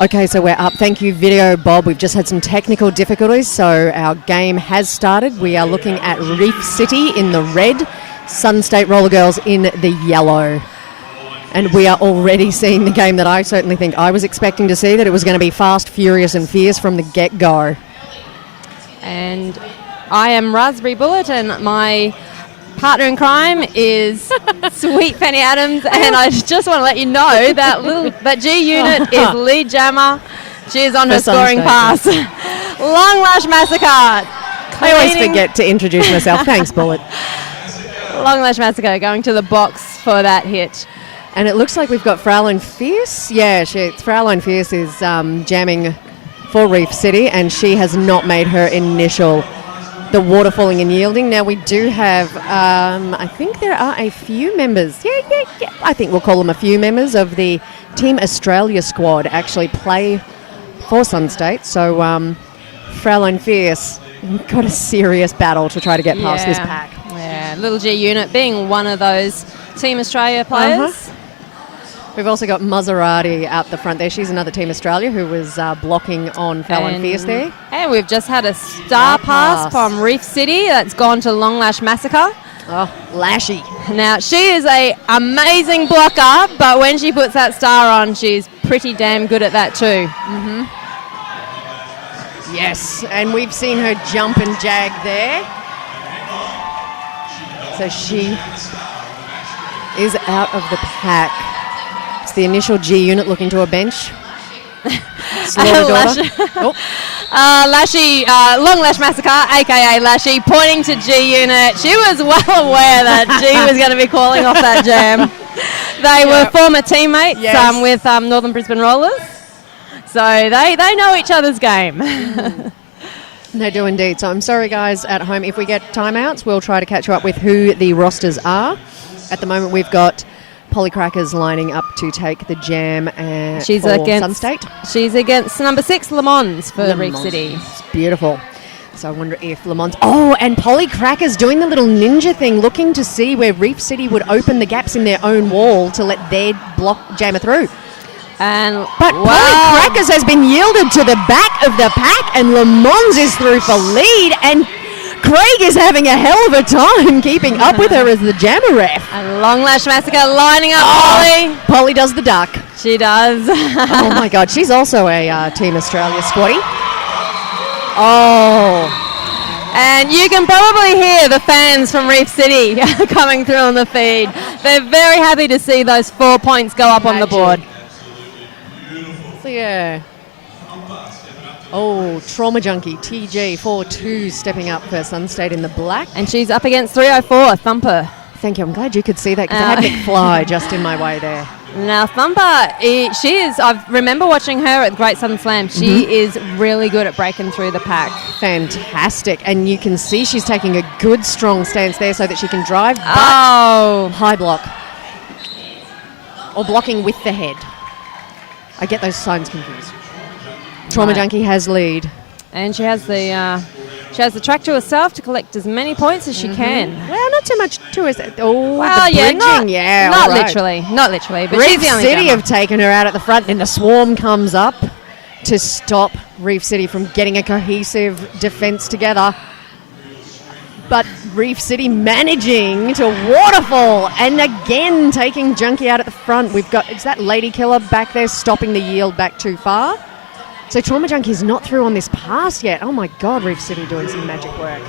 Okay, so we're up. Thank you, Video Bob. We've just had some technical difficulties, so our game has started. We are looking at Reef City in the red, Sun State Roller Girls in the yellow. And we are already seeing the game that I certainly think I was expecting to see, that it was going to be fast, furious and fierce from the get-go. And I am Raspberry Bullet, and my partner in crime is Sweet Penny Adams, and I just want to let you know that G Unit is lead jammer. She is on her scoring pass. Long Lash Massacre. I always forget to introduce myself. Thanks, Bullet. Long Lash Massacre going to the box for that hit. And it looks like we've got Fraulein Fierce. Yeah, Fraulein Fierce is jamming for Reef City, and she has not made her initial, the waterfalling and yielding. Now we do have, I think there are a few members, I think we'll call them a few members of the Team Australia squad actually play for Sun State. So Fraulein Fierce got a serious battle to try to get past this pack. Yeah, Little G Unit being one of those Team Australia players. We've also got Maserati out the front there. She's another Team Australia who was blocking on Fraulein Fierce there. And we've just had a star pass from Reef City that's gone to Long Lash Massacre. Oh, Lashy. Now, she is a amazing blocker, but when she puts that star on, she's pretty damn good at that too. Mm-hmm. Yes, and we've seen her jump and jag there. So she is out of the pack. It's the initial G Unit looking to a bench. Lashy, Long Lash Massacre, a.k.a. Lashy, pointing to G Unit. She was well aware that G was going to be calling off that jam. They were former teammates with Northern Brisbane Rollers. So they know each other's game. They do indeed. So I'm sorry, guys, at home. If we get timeouts, we'll try to catch you up with who the rosters are. At the moment, we've got Polly Crackers lining up to take the jam for Sun State. She's against number 6, Le Mans for Reef City. It's beautiful. So I wonder if Le Mans... Oh, and Polly Crackers doing the little ninja thing, looking to see where Reef City would open the gaps in their own wall to let their block jammer through. But Polly Crackers has been yielded to the back of the pack, and Le Mans is through for lead, and Craig is having a hell of a time keeping up with her as the jammer ref. And Long Lash Massacre lining up Polly. Polly does the duck. She does. Oh my God, she's also a Team Australia squatty. Oh. And you can probably hear the fans from Reef City coming through on the feed. They're very happy to see those 4 points go up on the board. So yeah. Oh, Trauma Junkie, TJ42 stepping up for Sun State in the black. And she's up against 304, Thumper. Thank you. I'm glad you could see that because I had McFly just in my way there. Now, Thumper, I remember watching her at Great Southern Slam. She is really good at breaking through the pack. Fantastic. And you can see she's taking a good, strong stance there so that she can drive, but high block. Or blocking with the head. I get those signs confused. Trauma Junkie has lead. And she has the track to herself to collect as many points as she can. Well, not too much to us. Oh, well, the bridging, not literally, but Reef she's the only City jammer. have taken her out at the front, and the swarm comes up to stop Reef City from getting a cohesive defence together. But Reef City managing to waterfall, and again taking Junkie out at the front. Is that Lady Killer back there stopping the yield back too far? So Trauma Junkie's not through on this pass yet. Oh my God, Reef City doing some magic work.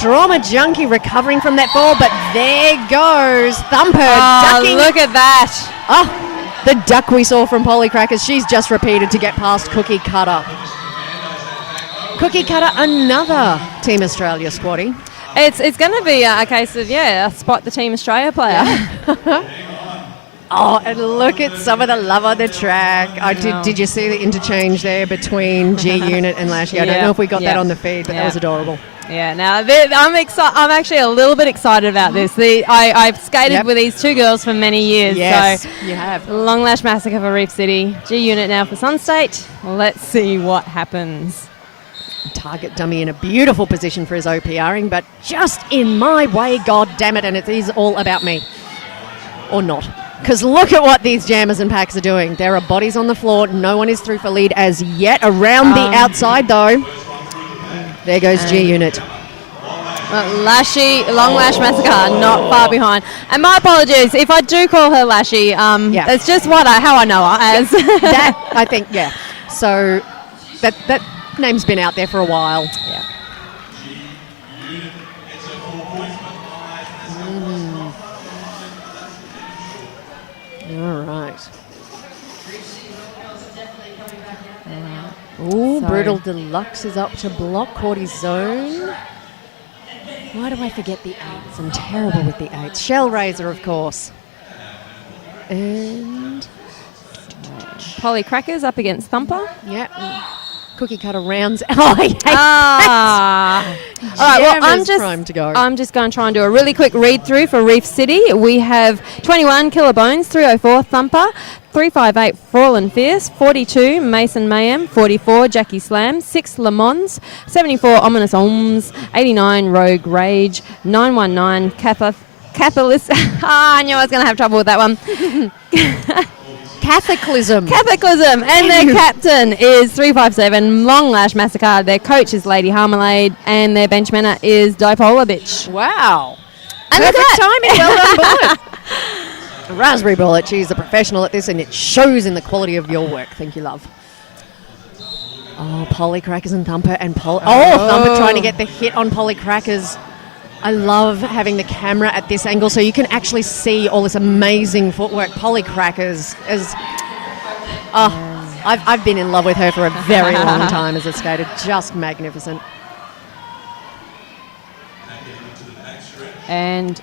Trauma Junkie recovering from that fall, but there goes Thumper ducking. Look at that. Oh, the duck we saw from Polly Crackers. She's just repeated to get past Cookie Cutter. Cookie Cutter, another Team Australia squatty. It's going to be a case of, spot the Team Australia player. Yeah. Oh, and look at some of the love on the track. Did you see the interchange there between G Unit and Lashy? I don't know if we got that on the feed, but that was adorable. Yeah, now I'm actually a little bit excited about this. I've skated with these two girls for many years. Yes, so you have. Long Lash Massacre for Reef City. G Unit now for Sun State. Let's see what happens. Target dummy in a beautiful position for his OPRing, but just in my way, God damn it, and it is all about me. Or not. Because look at what these jammers and packs are doing. There are bodies on the floor. No one is through for lead as yet. Around the outside, though. There goes G Unit. Lashy, Long Lash Massacre, not far behind. And my apologies if I do call her Lashy. That's just how I know her as. That, I think, yeah. So that name's been out there for a while. Yeah. All right. Ooh, Brutal Deluxe is up to block Cortisone. Why do I forget the eights? I'm terrible with the eights. Shell Razor, of course. And Polly Crackers up against Thumper. yeah, cookie cutter rounds. Oh, I hate All right, well, primed to go. I'm just going to try and do a really quick read through for Reef City. We have 21 Killer Bones, 304 Thumper, 358 Fallen Fierce, 42 Mason Mayhem, 44 Jackie Slam, 6 Le Mans, 74 Ominous Ohms, 89 Rogue Rage, 919 Catholic. I knew I was going to have trouble with that one. Catholicism. And their captain is 357 Long Lash Massacre. Their coach is Lady Harmalade, and their benchmanner is Dipolar Bitch. Wow. And Perfect timing. Well done, Bullet. Raspberry Bullet, she's a professional at this, and it shows in the quality of your work. Thank you, love. Oh, Polly Crackers and Thumper and Thumper trying to get the hit on Polly Crackers. I love having the camera at this angle so you can actually see all this amazing footwork. Polly Crackers is... I've been in love with her for a very long time as a skater. Just magnificent. And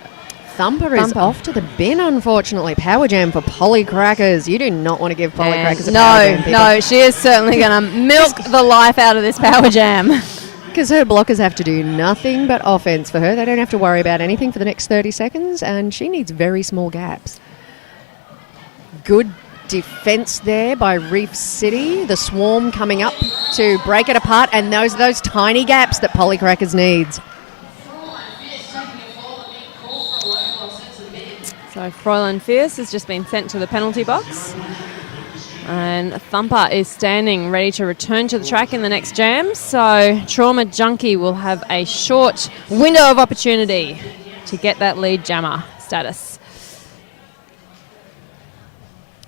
Thumper is off to the bin, unfortunately. Power Jam for Polly Crackers. You do not want to give Polly Crackers a power jam, people. No, she is certainly going to milk the life out of this Power Jam. Because her blockers have to do nothing but offense for her. They don't have to worry about anything for the next 30 seconds, and she needs very small gaps. Good defense there by Reef City. The Swarm coming up to break it apart, and those tiny gaps that Polly Crackers needs. So Fräulein Fierce has just been sent to the penalty box. And Thumper is standing ready to return to the track in the next jam. So Trauma Junkie will have a short window of opportunity to get that lead jammer status.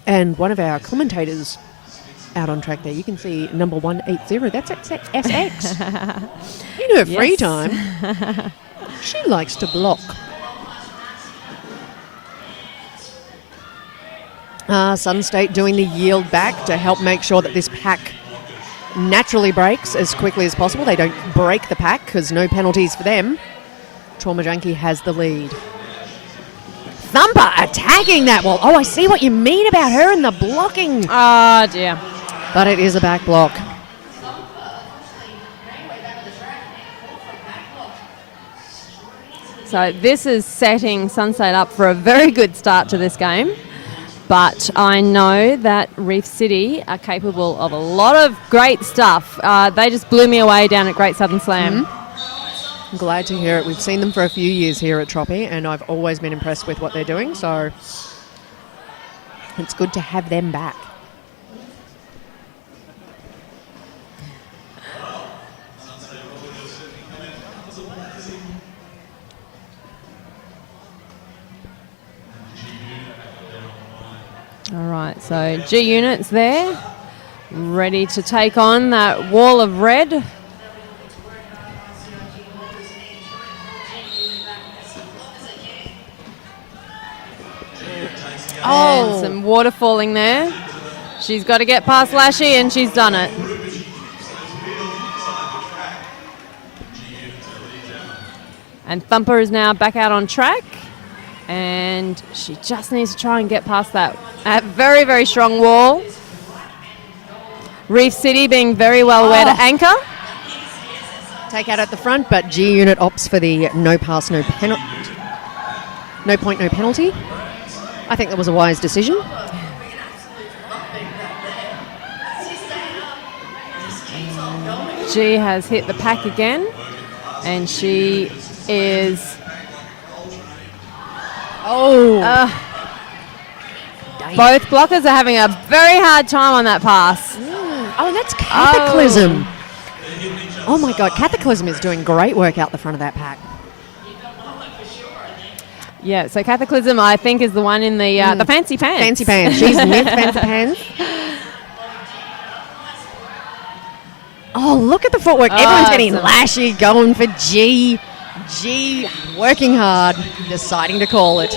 And one of our commentators out on track there, you can see number 180. That's SX. In her free time, she likes to block. Sunstate doing the yield back to help make sure that this pack naturally breaks as quickly as possible. They don't break the pack because no penalties for them. Trauma Junkie has the lead. Thumper attacking that wall. Oh, I see what you mean about her and the blocking. Oh, dear. But it is a back block. So this is setting Sunstate up for a very good start to this game. But I know that Reef City are capable of a lot of great stuff. They just blew me away down at Great Southern Slam. I'm glad to hear it. We've seen them for a few years here at Troppy, and I've always been impressed with what they're doing, so it's good to have them back. All right, so G Unit's there, ready to take on that wall of red. Oh, and some water falling there. She's got to get past Lashy, and she's done it. And Thumper is now back out on track. And she just needs to try and get past that very, very strong wall. Reef City being very well aware to anchor. Take out at the front, but G Unit opts for the no pass, no penalty. No point, no penalty. I think that was a wise decision. G has hit the pack again, and she is... Both blockers are having a very hard time on that pass. Oh, that's Cataclysm. Oh my God, Cataclysm is doing great work out the front of that pack. Yeah, so Cataclysm, I think, is the one in the fancy pants. Fancy pants. She's with fancy pants. Oh, look at the footwork. Everyone's getting lashy, going for G. G working hard, deciding to call it.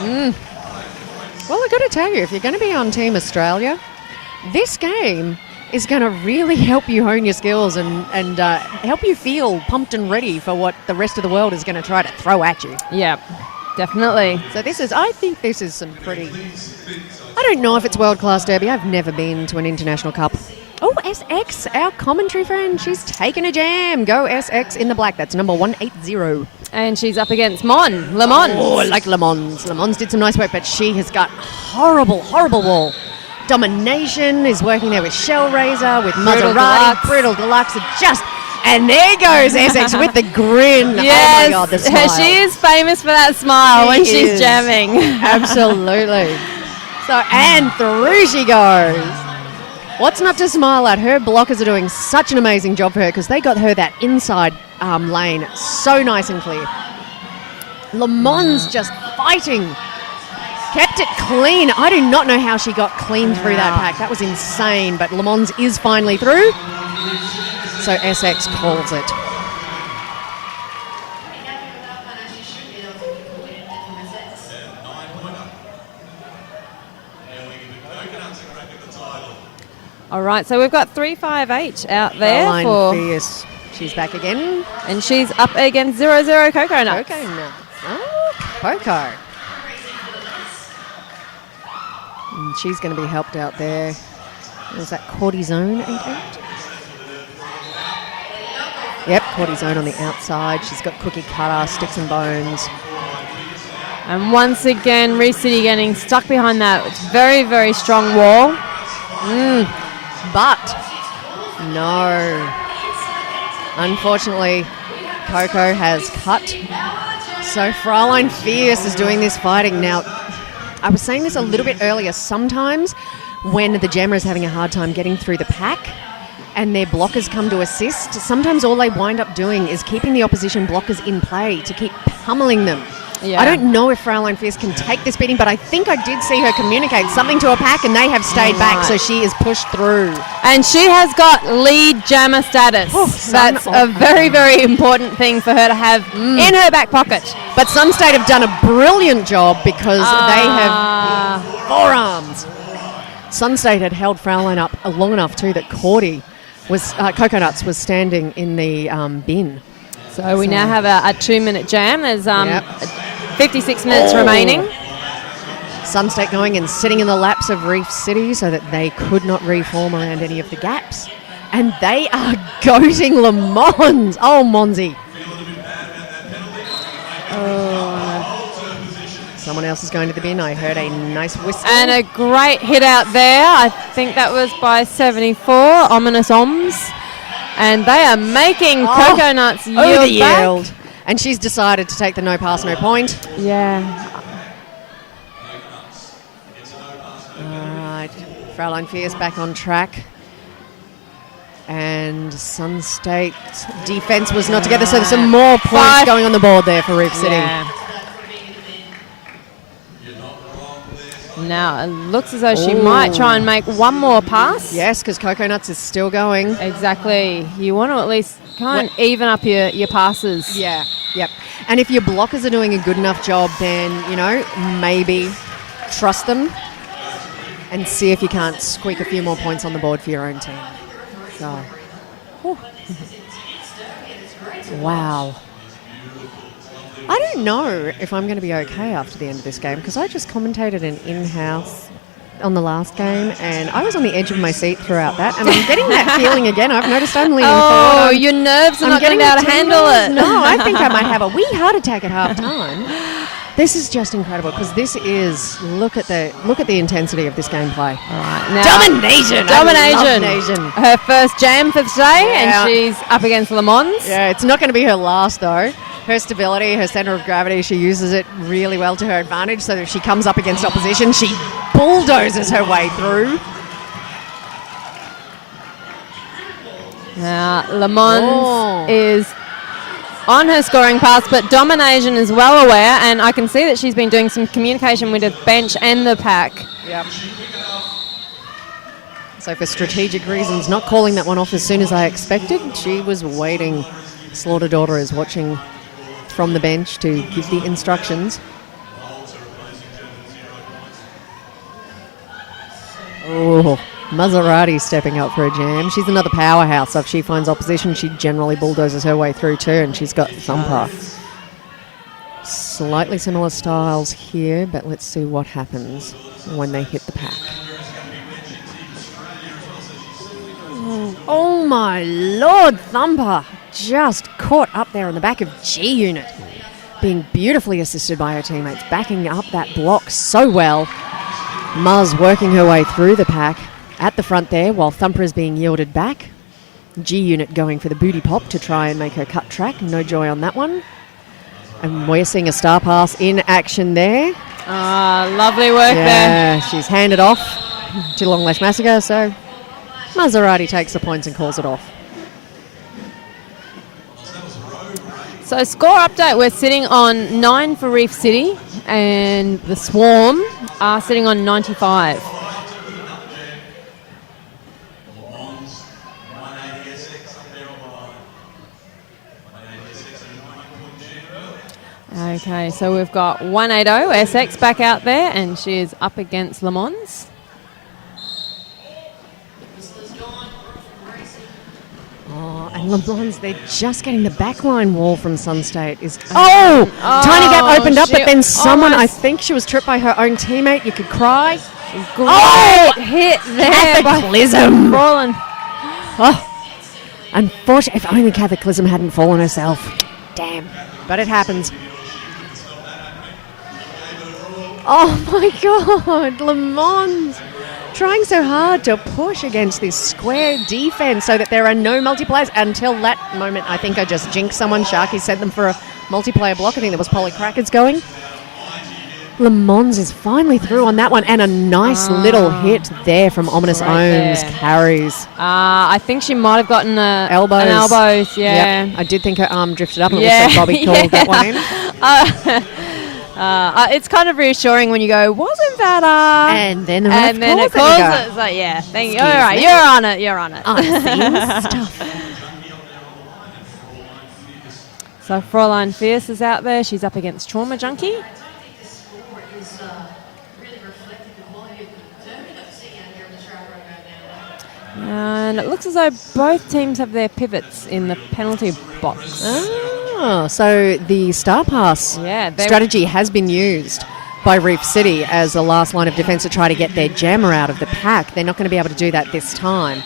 Well, I've got to tell you, if you're going to be on Team Australia, this game is going to really help you hone your skills and help you feel pumped and ready for what the rest of the world is going to try to throw at you. Yeah, definitely. So I think this is some pretty... I don't know if it's world-class derby. I've never been to an international cup. Oh, SX, our commentary friend, she's taken a jam. Go SX in the black. That's number 180. And she's up against Le Mans. Oh, I like Le Mans. Le Mans did some nice work, but she has got horrible wall. Domination is working there with Shellraiser, with Maserati, Brutal Deluxe. And there goes Essex with the grin. Yes, oh my God, the smile. She is famous for that smile when she's jamming. Absolutely. So, and through she goes. What's not to smile at? Her blockers are doing such an amazing job for her because they got her that inside lane so nice and clear. Le Mans just fighting. Kept it clean. I do not know how she got clean through that pack. That was insane. But Le Mans is finally through. So SX calls it. All right, so we've got 358 out there Caroline for Fierce. She's back again. And she's up against 00 Coco Nuts. Coco Nuts. Oh, Coco. And she's going to be helped out there. Is that Cortisone 88? Yep, Cortisone on the outside. She's got Cookie Cutter, Sticks and Bones. And once again, Reef City getting stuck behind that very, very strong wall. But no. Unfortunately, Coco has cut. So Fraulein Fierce is doing this fighting. Now, I was saying this a little bit earlier. Sometimes when the jammer is having a hard time getting through the pack and their blockers come to assist, sometimes all they wind up doing is keeping the opposition blockers in play to keep pummeling them. Yeah. I don't know if Fraulein Fierce can take this beating, but I think I did see her communicate something to a pack and they have stayed back, so she is pushed through. And she has got lead jammer status. That's a very, very important thing for her to have in her back pocket. But Sunstate have done a brilliant job because they have forearms. Sunstate had held Fraulein up long enough too that Coco Nuts was standing in the bin. So we now have a 2-minute jam. There's 56 minutes remaining. Sunstate going and sitting in the laps of Reef City so that they could not reform around any of the gaps. And they are goating Le Mans. Oh, Monzi. Someone else is going to the bin. I heard a nice whistle. And a great hit out there. I think that was by 74, Ominous Oms. And they are making Coco Nuts yield back. And she's decided to take the no pass, no point. Yeah. All right. Fraulein Fierce back on track. And Sunstate defense was not together, so there's some more points going on the board there for Reef City. Yeah. Now, it looks as though she might try and make one more pass. Yes, because Coco Nuts is still going. Exactly. You want to at least kind of even up your passes. Yeah, yep. And if your blockers are doing a good enough job, then, maybe trust them and see if you can't squeak a few more points on the board for your own team. So, wow. I don't know if I'm going to be okay after the end of this game because I just commentated an in-house on the last game and I was on the edge of my seat throughout that and I'm getting that feeling again. I've noticed I'm leaning forward. Your nerves are not going to be able to handle it. No, I think I might have a wee heart attack at half time. This is just incredible because this is look at the intensity of this gameplay. All right, now Domination. Her first jam for the day, and she's up against Le Mans. Yeah, it's not going to be her last though. her stability, her centre of gravity, she uses it really well to her advantage, so that if she comes up against opposition, she bulldozes her way through. Now, Le Mans is on her scoring path, but Domination is well aware, and I can see that she's been doing some communication with the bench and the pack. Yep. So for strategic reasons, not calling that one off as soon as I expected. She was waiting. Slaughter Daughter is watching from the bench to give the instructions. Oh, Maserati stepping up for a jam. She's another powerhouse, so if she finds opposition, she generally bulldozes her way through too, and she's got Thumper. Slightly similar styles here, but let's see what happens when they hit the pack. Oh my lord, Thumper just caught up there on the back of G Unit, being beautifully assisted by her teammates, backing up that block so well. Muzz working her way through the pack at the front there while Thumper is being yielded back. G Unit going for the booty pop to try and make her cut track. No joy on that one. And we're seeing a star pass in action there. Lovely work there. Yeah, she's handed off to Longlash Massacre, so Maserati takes the points and calls it off. So score update, we're sitting on 9 for Reef City, and the Swarm are sitting on 95. Okay, so we've got 180 SX back out there, and she is up against Le Mans. Oh, and Le Mans, they're just getting the backline wall from Sunstate. Tiny gap opened up, but then someone, I think she was tripped by her own teammate. You could cry. Great hit there by Cataclysm. Roland. Oh, unfortunately, if only Cataclysm hadn't fallen herself. Damn. But it happens. Oh my god, Le Mans trying so hard to push against this square defense so that there are no multipliers. Until that moment, I think I just jinxed someone. Sharky sent them for a multiplayer block. I think there was Polycrackers going. Le Mans is finally through on that one, and a nice little hit there from Ominous Ohms carries. I think she might have gotten elbows. An elbows, yeah. Yep. I did think her arm drifted up, and it looks like Bobby called that one in. It's kind of reassuring when you go, wasn't that and then the ref and then it calls it. It's like, yeah, thank you. All right, you're on it. I've seen stuff. So Fraulein Fierce is out there. She's up against Trauma Junkie. And it looks as though both teams have their pivots in the penalty box. Oh, so the Star Pass strategy has been used by Reef City as a last line of defence to try to get their jammer out of the pack. They're not going to be able to do that this time.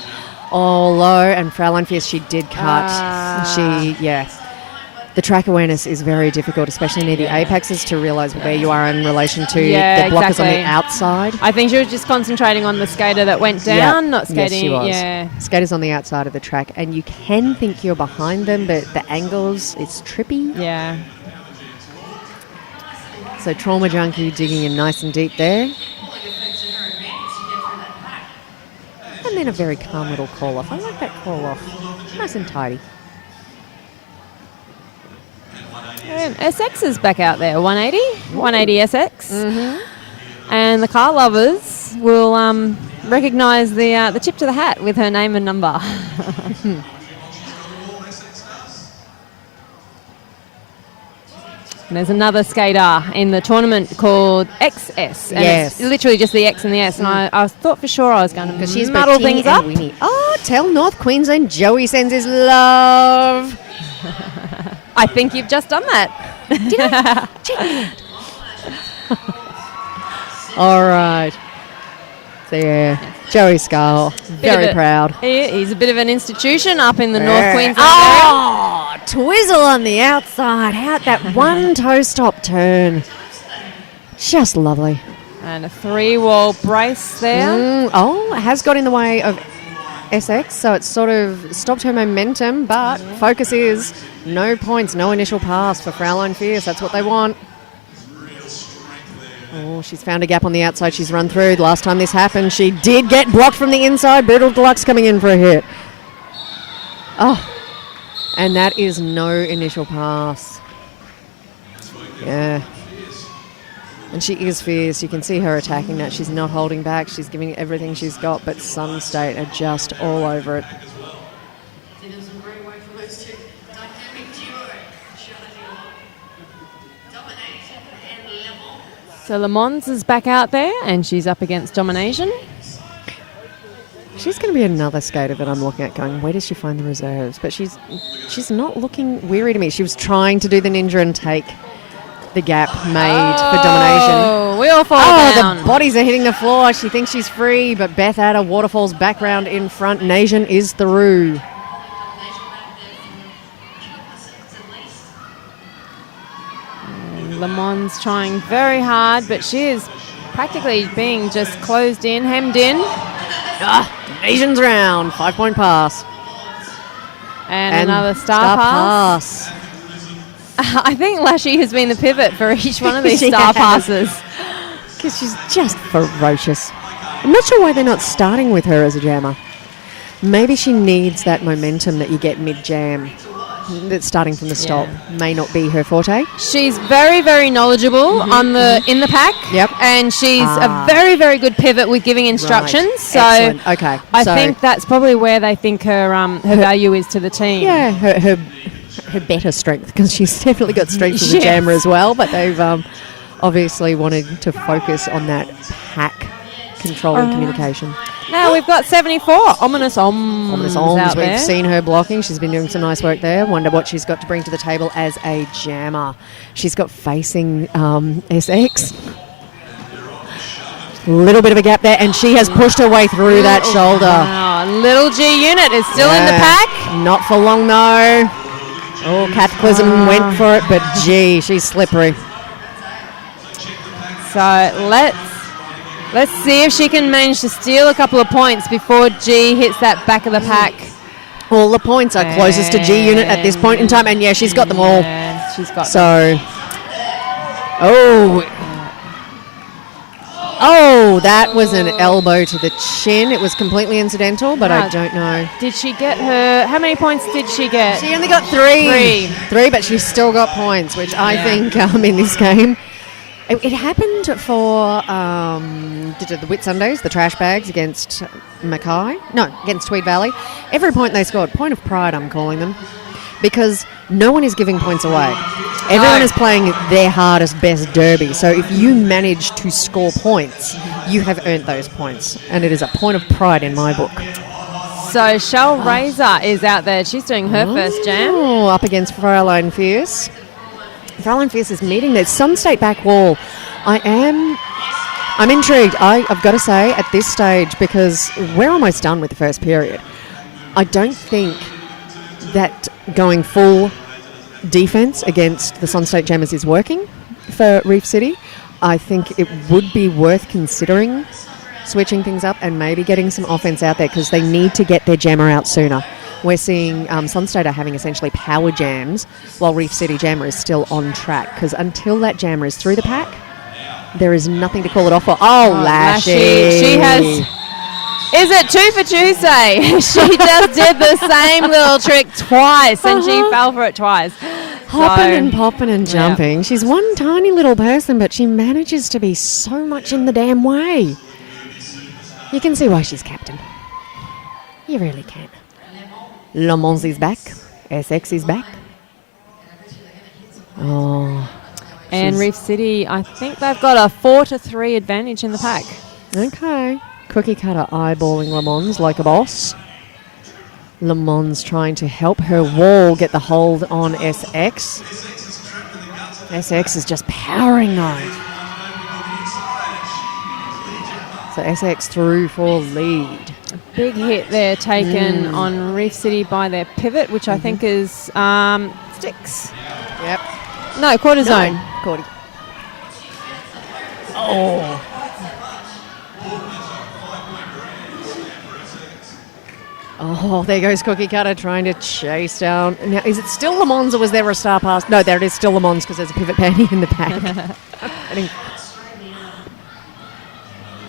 Although, and Fraulein Fierce, she did cut. The track awareness is very difficult, especially near the apexes, to realise where you are in relation to the blockers on the outside. I think she was just concentrating on the skater that went down, not skating. Yes, she was. Yeah. Skaters on the outside of the track, and you can think you're behind them, but the angles, it's trippy. Yeah. So Trauma Junkie digging in nice and deep there. And then a very calm little call-off. I like that call-off. Nice and tidy. SX is back out there, 180 SX. Mm-hmm. And the car lovers will recognise the tip to the hat with her name and number. And there's another skater in the tournament called XS. And it's literally just the X and the S. And I thought for sure I was going to muddle things up. Oh, tell North Queensland Joey sends his love. I think you've just done that. Did I? Check it out. All right. So, yeah, Joey Scarl, very proud. He's a bit of an institution up in the North Queensland area. Oh, twizzle on the outside. How that one toe stop turn. Just lovely. And a 3-wall brace there. It has got in the way of SX, so it's sort of stopped her momentum, but focus is no points, no initial pass for Fraulein Fierce. That's what they want. Oh, she's found a gap on the outside. She's run through. The last time this happened, she did get blocked from the inside. Brutal Deluxe coming in for a hit. Oh, and that is no initial pass. Yeah. And she is fierce. You can see her attacking that. She's not holding back. She's giving everything she's got, but Sun State are just all over it. So Le Mans is back out there, and she's up against Domination. She's going to be another skater that I'm looking at going, where does she find the reserves? But she's not looking weary to me. She was trying to do the ninja and take the gap made for Domination. Oh, we all fall down. The bodies are hitting the floor. She thinks she's free, but Beth Adder, Waterfall's background in front. Nation is through. Le Mans trying very hard, but she is practically being just closed in, hemmed in. Nation's round, 5-point pass. And another star pass. I think Lashy has been the pivot for each one of these star passes. Because she's just ferocious. I'm not sure why they're not starting with her as a jammer. Maybe she needs that momentum that you get mid-jam. That's starting from the stop. May not be her forte. She's very, very knowledgeable in the pack. Yep. And she's a very, very good pivot with giving instructions. Right. So excellent. Okay. I think that's probably where they think her value is to the team. Yeah, her better strength, because she's definitely got strength as a jammer as well. But they've obviously wanted to focus on that pack control and communication. Now we've got 74. Ominous Oms out there. We've seen her blocking. She's been doing some nice work there. Wonder what she's got to bring to the table as a jammer. She's got facing SX. A little bit of a gap there, and she has pushed her way through that shoulder. Wow. Little G unit is still in the pack. Not for long, though. Oh, Cataclysm went for it, but gee, she's slippery. So let's see if she can manage to steal a couple of points before G hits that back of the pack. All the points are closest to G unit at this point in time, and yeah, she's got them all. She's got so. Oh, that was an elbow to the chin. It was completely incidental, but I don't know. Did she get her? How many points did she get? She only got three. Three, but she's still got points, which I think in this game. It happened for the Whit Sundays, the trash bags against Mackay. No, against Tweed Valley. Every point they scored, point of pride I'm calling them, because no one is giving points away. Everyone is playing their hardest, best derby. So if you manage to score points, you have earned those points. And it is a point of pride in my book. So Shell Razor is out there. She's doing her first jam. Oh, up against Fraulein Fierce. Fraulein Fierce is meeting the Sun State back wall. I'm intrigued, I've got to say, at this stage, because we're almost done with the first period. I don't think that going full defence against the Sun State Jammers is working for Reef City. I think it would be worth considering switching things up and maybe getting some offence out there, because they need to get their jammer out sooner. We're seeing Sun State are having essentially power jams while Reef City Jammer is still on track, because until that jammer is through the pack, there is nothing to call it off for. Oh, Lashy. She has... Is it 2 for Tuesday? She just did the same little trick twice, and she fell for it twice. Hopping and popping and jumping. Yeah. She's one tiny little person, but she manages to be so much in the damn way. You can see why she's captain. You really can. Le Mans is back. SX is back. Oh. And Reef City, I think they've got a 4-3 advantage in the pack. Okay. Cookie cutter eyeballing Le Mans like a boss. Le Mans trying to help her wall get the hold on SX. SX is just powering though. So SX through for lead. A big hit there taken on Reef City by their pivot, which I think is Sticks. Yep. No, quarter zone. No. Quarter. Oh. Oh, there goes Cookie Cutter trying to chase down. Now, is it still Le Mans or was there a star pass? No, there it is still Le Mans because there's a pivot panty in the back.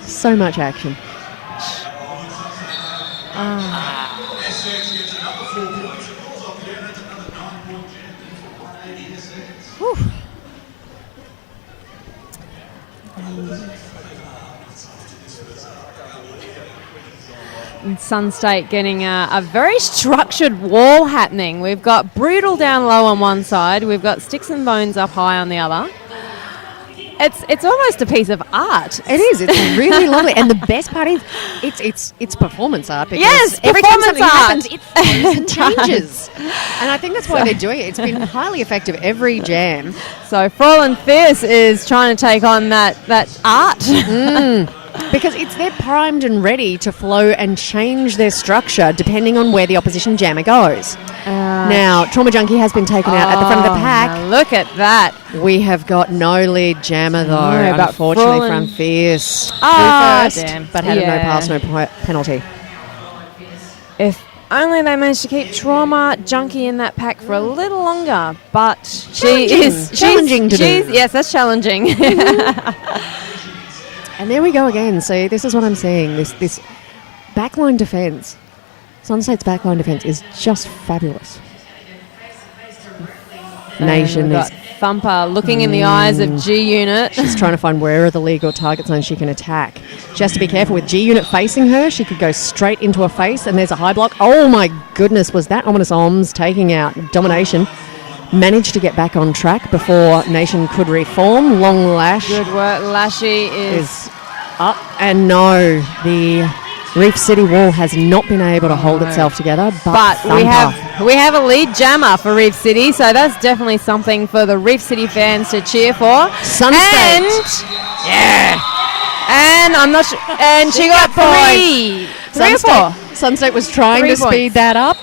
So much action. Whew. And Sun State getting a very structured wall happening. We've got Brutal down low on one side. We've got Sticks and Bones up high on the other. It's almost a piece of art. It is. It's really lovely. And the best part is it's performance art. Because yes, every time performance something art. happens, it changes. And I think that's why they're doing it. It's been highly effective every jam. So Frolin Fierce is trying to take on that art. Because they're primed and ready to flow and change their structure depending on where the opposition jammer goes. Now, Trauma Junkie has been taken out at the front of the pack. Now look at that. We have got no lead jammer, though, but unfortunately, from Fierce. First, damn. but had a no pass, no penalty. If only they managed to keep Trauma Junkie in that pack for a little longer, but she's challenging to do. Yes, that's challenging. And there we go again. See, this is what I'm seeing. This backline defence, Sun State's backline defence is just fabulous. Nation we've is... got Thumper looking in the eyes of G-Unit. She's trying to find where are the legal target zones she can attack. She has to be careful with G-Unit facing her. She could go straight into a face, and there's a high block. Oh, my goodness, was that Ominous Oms taking out Domination. Managed to get back on track before Nation could reform. Long Lash. Good work. Lashy is Up. And no, the Reef City wall has not been able to hold itself together. But we have a lead jammer for Reef City, so that's definitely something for the Reef City fans to cheer for. Sun State. And I'm not sure. And she got three or four. Sun State was trying 3 to points. speed that up.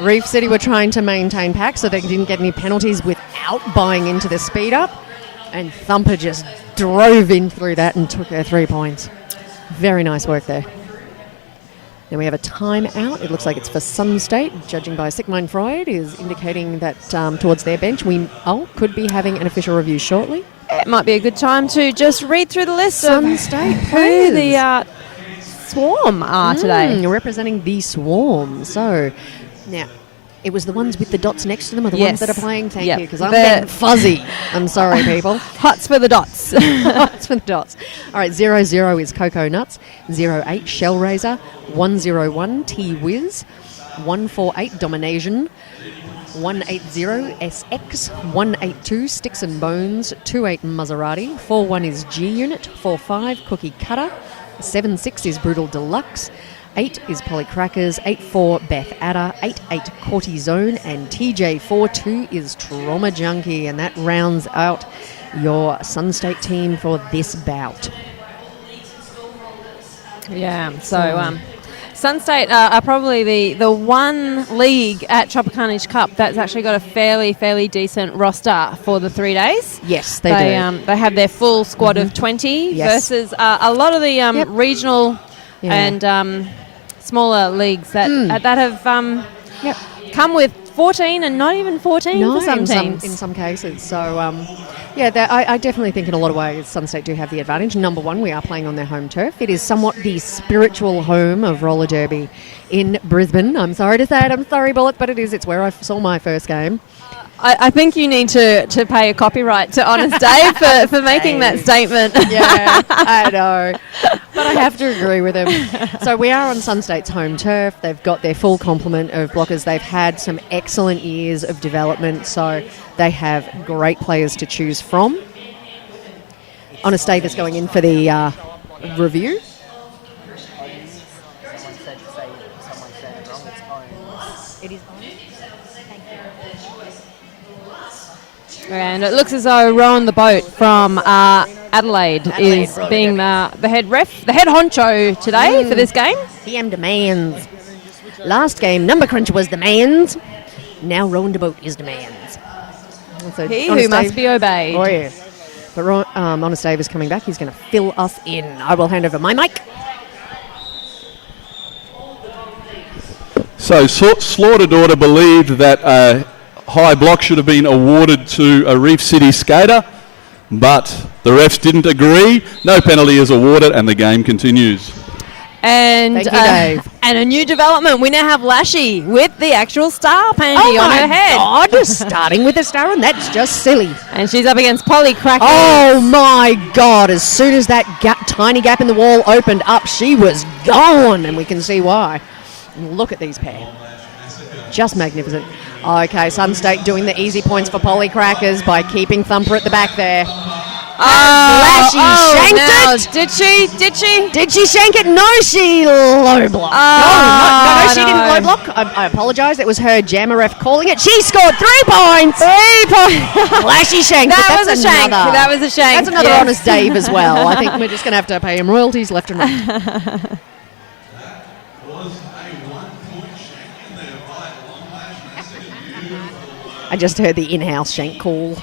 Reef City were trying to maintain pack so they didn't get any penalties without buying into the speed up. And Thumper just drove in through that and took her 3 points. Very nice work there. Then we have a timeout. It looks like it's for Sun State. Judging by Sickmind Freud is indicating that towards their bench we could be having an official review shortly. It might be a good time to just read through the list Sun of State who players. the Swarm are today. Representing the Swarm. So, now, it was the ones with the dots next to them are the ones that are playing. Thank you, because I'm getting fuzzy. I'm sorry, people. Hots for the dots. Hots for the dots. All right, 00 is Cocoa Nuts, 08 Shell Razor, 101 T-Wiz, 148 Domination, 180 SX, 182 Sticks and Bones, 28 Maserati, 41 is G-Unit, 45 Cookie Cutter, 76 is Brutal Deluxe, 8 is Polycrackers, 84 Beth Adder, 88 Cortisone, and TJ42 is Trauma Junkie, and that rounds out your Sun State team for this bout. Yeah, so Sun State are probably the one league at Tropicarnage Cup that's actually got a fairly decent roster for the 3 days. Yes, they do. They have their full squad of 20 versus a lot of the regional and smaller leagues that have come with 14 and not even 14 for some teams. In some cases. So, I definitely think in a lot of ways Sun State do have the advantage. Number one, we are playing on their home turf. It is somewhat the spiritual home of roller derby in Brisbane. I'm sorry to say it. I'm sorry, Bullet, but it is. It's where I saw my first game. I think you need to pay a copyright to Honest Dave for making that statement. Yeah, I know. But I have to agree with him. So we are on Sun State's home turf. They've got their full complement of blockers. They've had some excellent years of development, so they have great players to choose from. Honest Dave is going in for the review. It is. And it looks as though Rowan the Boat from Adelaide is being the head ref, the head honcho today for this game. PM demands. Last game, Number Crunch was the man's. Now Rowan the Boat is the man's. So He who must be obeyed. Oh, yeah. But Honest Dave is coming back. He's going to fill us in. I will hand over my mic. So Slaughter Daughter believed that a high block should have been awarded to a Reef City skater, but the refs didn't agree. No penalty is awarded and the game continues. And, Thank you, Dave. And a new development. We now have Lashy with the actual star panty on her head. Oh, my God, starting with a star, and that's just silly. And she's up against Polly Crackers. Oh, my God. As soon as that tiny gap in the wall opened up, she was gone, and we can see why. Look at these pair. Just magnificent. Okay, Sun State doing the easy points for Polly Crackers by keeping Thumper at the back there. Lashy shanked it. Did she? Did she shank it? No, she low blocked. No, she didn't low block. I apologise. It was her jammer ref calling it. She scored 3 points. 3 points. Lashy shanked it. That was a shank. That was a shank. That's another honest Dave as well. I think we're just going to have to pay him royalties left and right. I just heard the in-house shank call.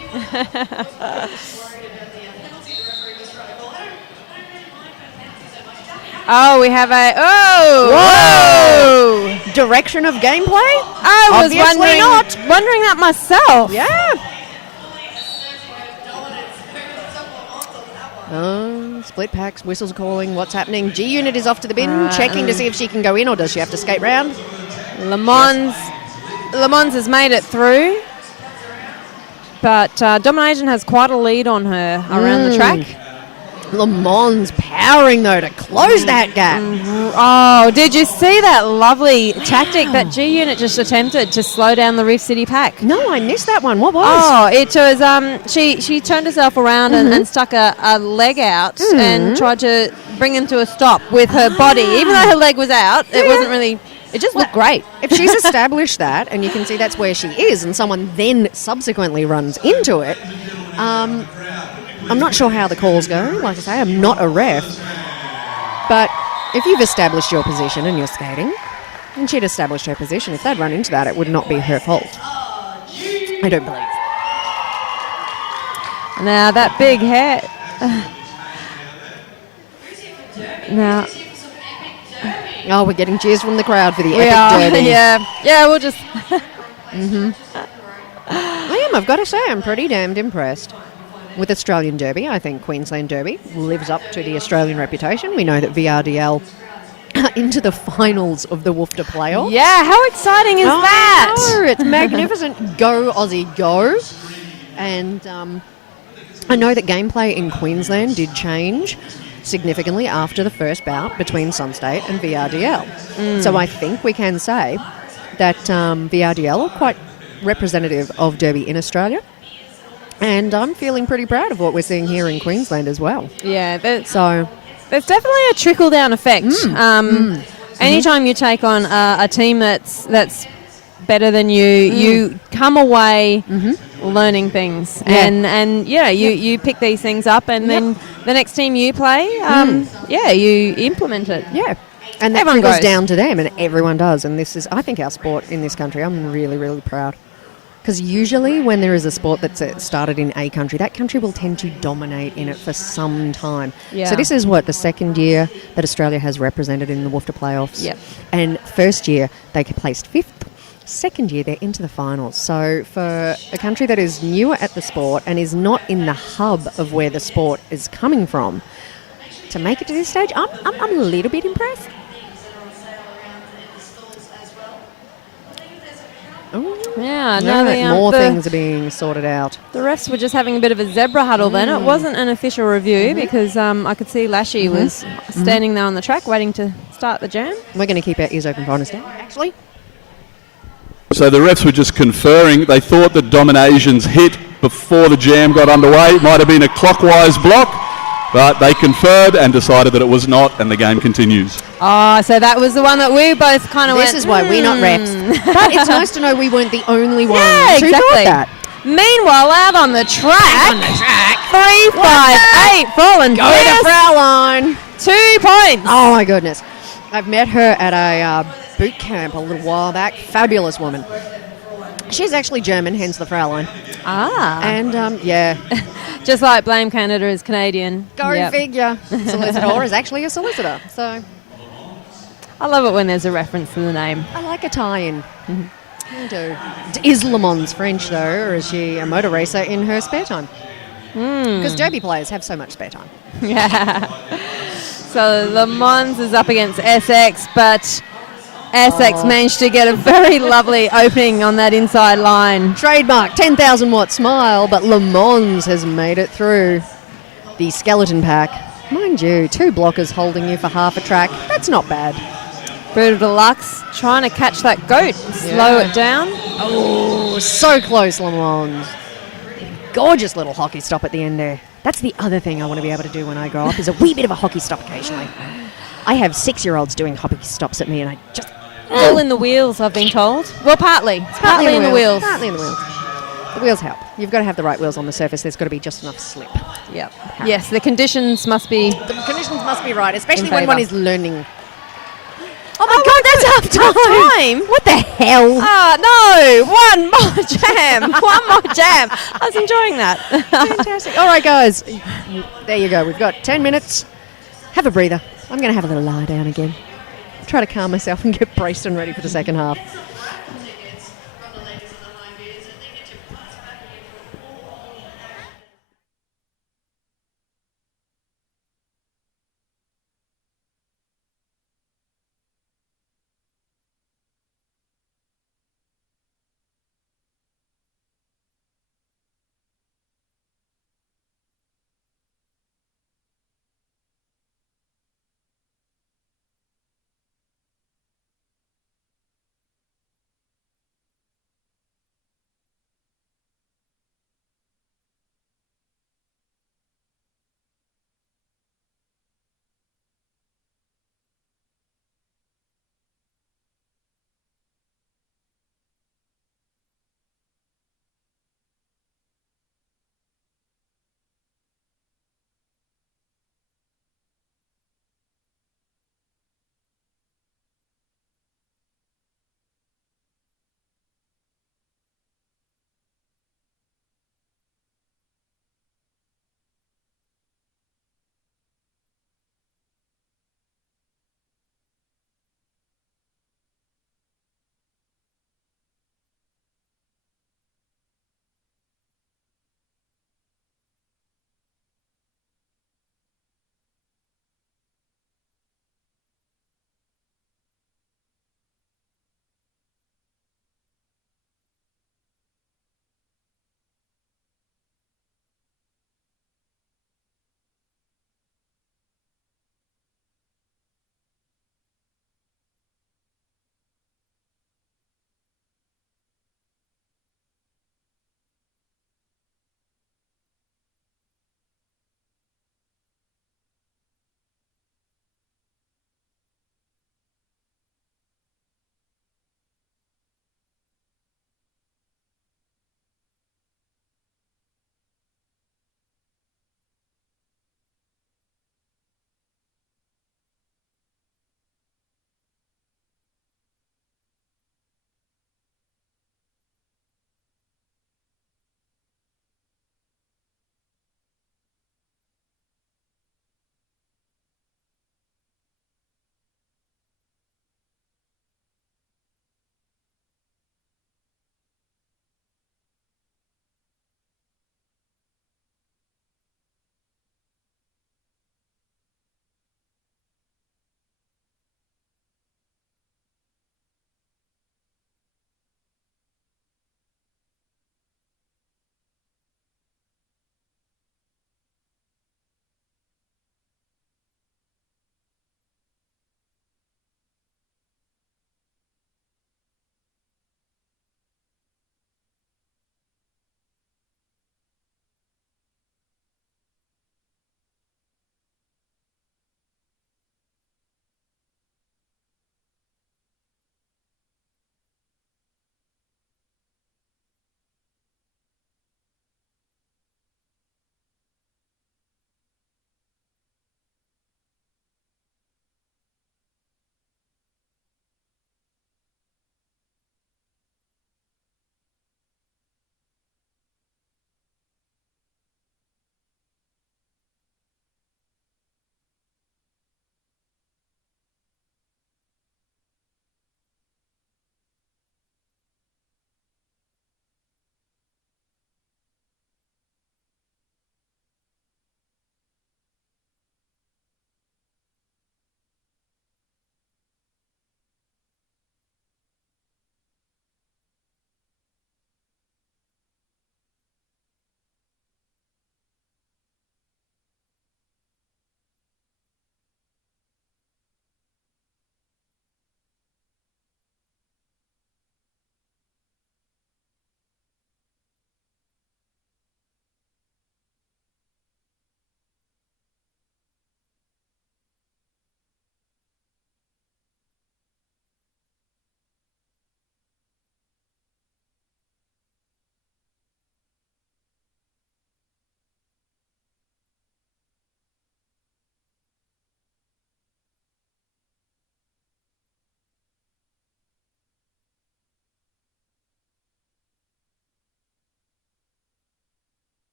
Oh, we have a... Whoa! Direction of gameplay? I was wondering that myself. Yeah. Split packs, whistles calling. What's happening? G Unit is off to the bin, checking to see if she can go in or does she have to skate round? Le Mans has made it through, but Domination has quite a lead on her around the track. Le Mans powering, though, to close that gap. Oh, did you see that lovely tactic that G Unit just attempted to slow down the Reef City pack? No, I missed that one. What was? Oh, it was she turned herself around and stuck a leg out and tried to bring him to a stop with her body. Even though her leg was out, it wasn't really... It just looked great. If she's established that, and you can see that's where she is, and someone then subsequently runs into it... I'm not sure how the calls go. Like I say, I'm not a ref. But if you've established your position and you're skating, and she'd established her position, if they'd run into that, it would not be her fault. I don't believe. Now, that big head. Now... Oh, we're getting cheers from the crowd for the epic derby. Yeah, we'll just... I've got to say, I'm pretty damned impressed with Australian Derby. I think Queensland Derby lives up to the Australian reputation. We know that VRDL are into the finals of the WFDA playoff. Yeah, how exciting is that? No, it's magnificent. Go, Aussie, go. And I know that gameplay in Queensland did change significantly after the first bout between Sun State and VRDL. So I think we can say that VRDL are quite representative of Derby in Australia. And I'm feeling pretty proud of what we're seeing here in Queensland as well. Yeah, there's definitely a trickle-down effect. Anytime you take on a team that's better than you, you come away learning things. Yeah. You pick these things up, and then the next team you play, you implement it. Yeah. And that goes down to them, and everyone does. And this is, I think, our sport in this country. I'm really, really proud. Because usually when there is a sport that's started in a country, that country will tend to dominate in it for some time. Yeah. So this is, the second year that Australia has represented in the WFDA playoffs. Yep. And first year, they placed 5th. Second year, they're into the finals. So for a country that is newer at the sport and is not in the hub of where the sport is coming from, to make it to this stage, I'm a little bit impressed. Yeah, more things are being sorted out. The refs were just having a bit of a zebra huddle then. It wasn't an official review because I could see Lashy was standing there on the track waiting to start the jam. We're going to keep our ears open for honest, actually. So the refs were just conferring. They thought that Domination's hit before the jam got underway might have been a clockwise block, but they conferred and decided that it was not, and the game continues. Oh, so that was the one that we both kind of went... This is why we're not refs. But it's nice to know we weren't the only ones who thought that. Meanwhile, out on the track... 3-5-8, fallen Go to Fraulein. 2 points. Oh, my goodness. I've met her at a boot camp a little while back. Fabulous woman. She's actually German, hence the Fraulein. Ah. And, yeah... Just like Blame Canada is Canadian. Go figure. Solicitor is actually a solicitor. So, I love it when there's a reference to the name. I like a tie-in. I do. Is Le Mans French, though, or is she a motor racer in her spare time? Because derby players have so much spare time. Yeah. So Le Mans is up against SX, but SX managed to get a very lovely opening on that inside line. Trademark 10,000 watt smile, but Le Mans has made it through the skeleton pack. Mind you, 2 blockers holding you for half a track. That's not bad. Brutal Deluxe trying to catch that goat, slow it down. Oh, so close, Le Mans. Gorgeous little hockey stop at the end there. That's the other thing I want to be able to do when I grow up, is a wee bit of a hockey stop occasionally. I have 6-year-olds doing hockey stops at me, and I just... All in the wheels, I've been told. Well, partly. It's partly in the wheels. Partly in the wheels. The wheels help. You've got to have the right wheels on the surface. There's got to be just enough slip. Yep. Yes, the conditions must be... The conditions must be right, especially In when one favour. is learning. Oh my God, that's half time! What the hell? No! One more jam! One more jam! I was enjoying that. Fantastic. All right, guys. There you go. We've got 10 minutes. Have a breather. I'm going to have a little lie down again. Try to calm myself and get braced and ready for the second half.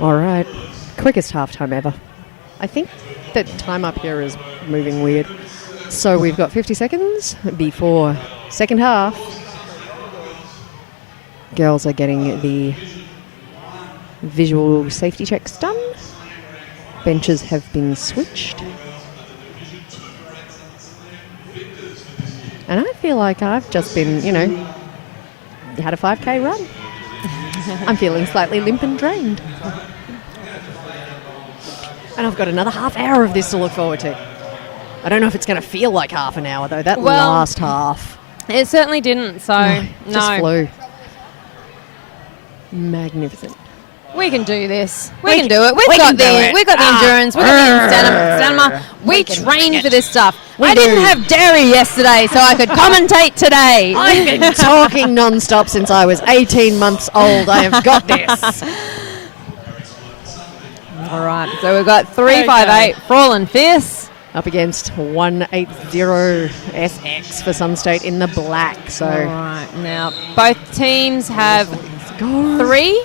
All right. Quickest halftime ever. I think the time up here is moving weird. So we've got 50 seconds before second half. Girls are getting the visual safety checks done. Benches have been switched. And I feel like I've just been, had a 5K run. I'm feeling slightly limp and drained. And I've got another half hour of this to look forward to. I don't know if it's going to feel like half an hour, though. That last half. It certainly didn't, so no. Just flew. Magnificent. We can do this. We can do it. We've got the endurance. We've got the stamina. We trained for this stuff. I didn't have dairy yesterday, so I could commentate today. I've been talking non-stop since I was 18 months old. I have got this. All right, so we've got 358 Brawl and Fierce up against 180 SX for Sunstate in the black. So, all right, now both teams have 3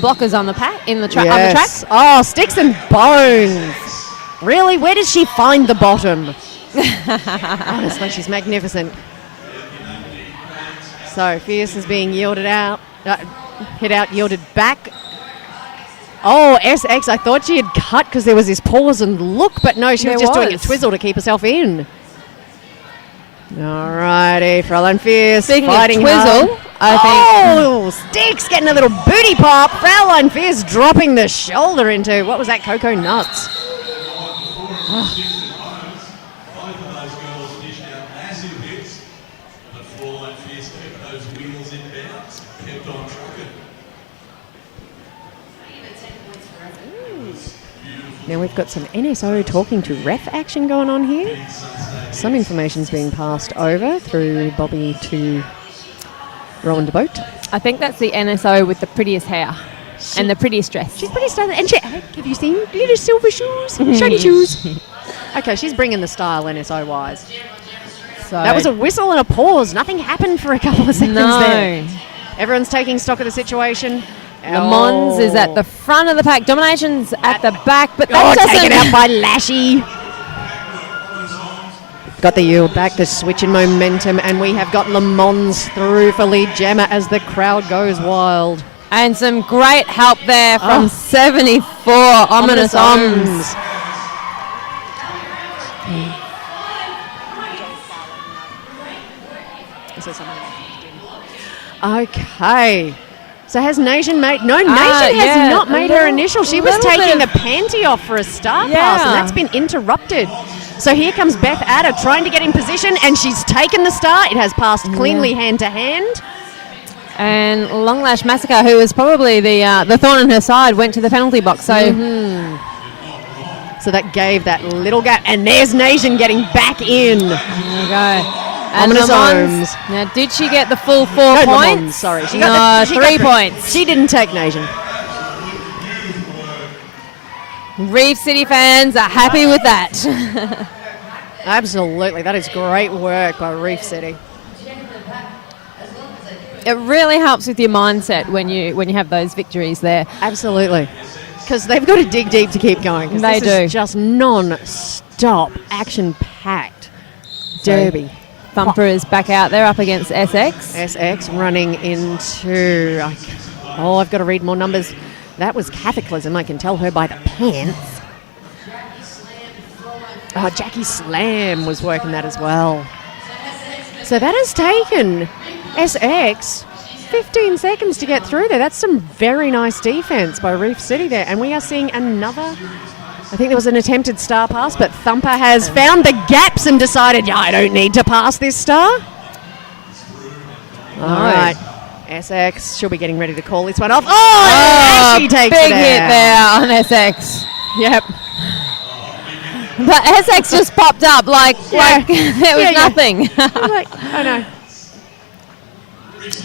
blockers on the pack on the track. Oh, sticks and bones. Really? Where does she find the bottom? Honestly, she's magnificent. So Fierce is being yielded out, hit out, yielded back. Oh, SX, I thought she had cut because there was this pause and look, but no, she was just doing a twizzle to keep herself in. All righty, Fraulein Fierce fighting of twizzle, hard. I think. Sticks getting a little booty pop. Fraulein Fierce dropping the shoulder into, what was that, Cocoa Nuts? Oh. Now we've got some NSO talking to ref action going on here. Some information's being passed over through Bobby to Rowan DeBoat. I think that's the NSO with the prettiest hair and the prettiest dress. She's pretty stylish. And have you seen little silver shoes? Shiny shoes. Okay, she's bringing the style NSO-wise. So that was a whistle and a pause. Nothing happened for a couple of seconds there. Everyone's taking stock of the situation. Le Mans is at the front of the pack. Domination's at the back, but that doesn't... taken out by Lashy. Got the yield back, the switch in momentum, and we have got Le Mans through for lead jammer as the crowd goes wild. And some great help there from 74 Ominous Oms. Okay. So has Nation made... No, Nation has not made her initial. She was taking the panty off for a star pass, and that's been interrupted. So here comes Beth Adder trying to get in position, and she's taken the star. It has passed cleanly hand to hand. And Long Lash Massacre, who was probably the thorn in her side, went to the penalty box. So, so that gave that little gap. And there's Nation getting back in. There you go. And Ominous Oms. Now, did she get the full 4 points? Mons, sorry. She got 3 points. She didn't take Nation. Reef City fans are happy with that. Absolutely. That is great work by Reef City. It really helps with your mindset when you have those victories there. Absolutely. Because they've got to dig deep to keep going. They this is just non-stop, action-packed derby. Thumper is back out there up against SX. SX running into... I've got to read more numbers. That was Cataclysm. I can tell her by the pants. Oh, Jackie Slam was working that as well. So that has taken SX 15 seconds to get through there. That's some very nice defense by Reef City there. And we are seeing another... I think there was an attempted star pass, but Thumper has found the gaps and decided, I don't need to pass this star. All right. SX, she'll be getting ready to call this one off. She takes big hit there on SX. Yep. But SX just popped up like it was nothing. Oh, no.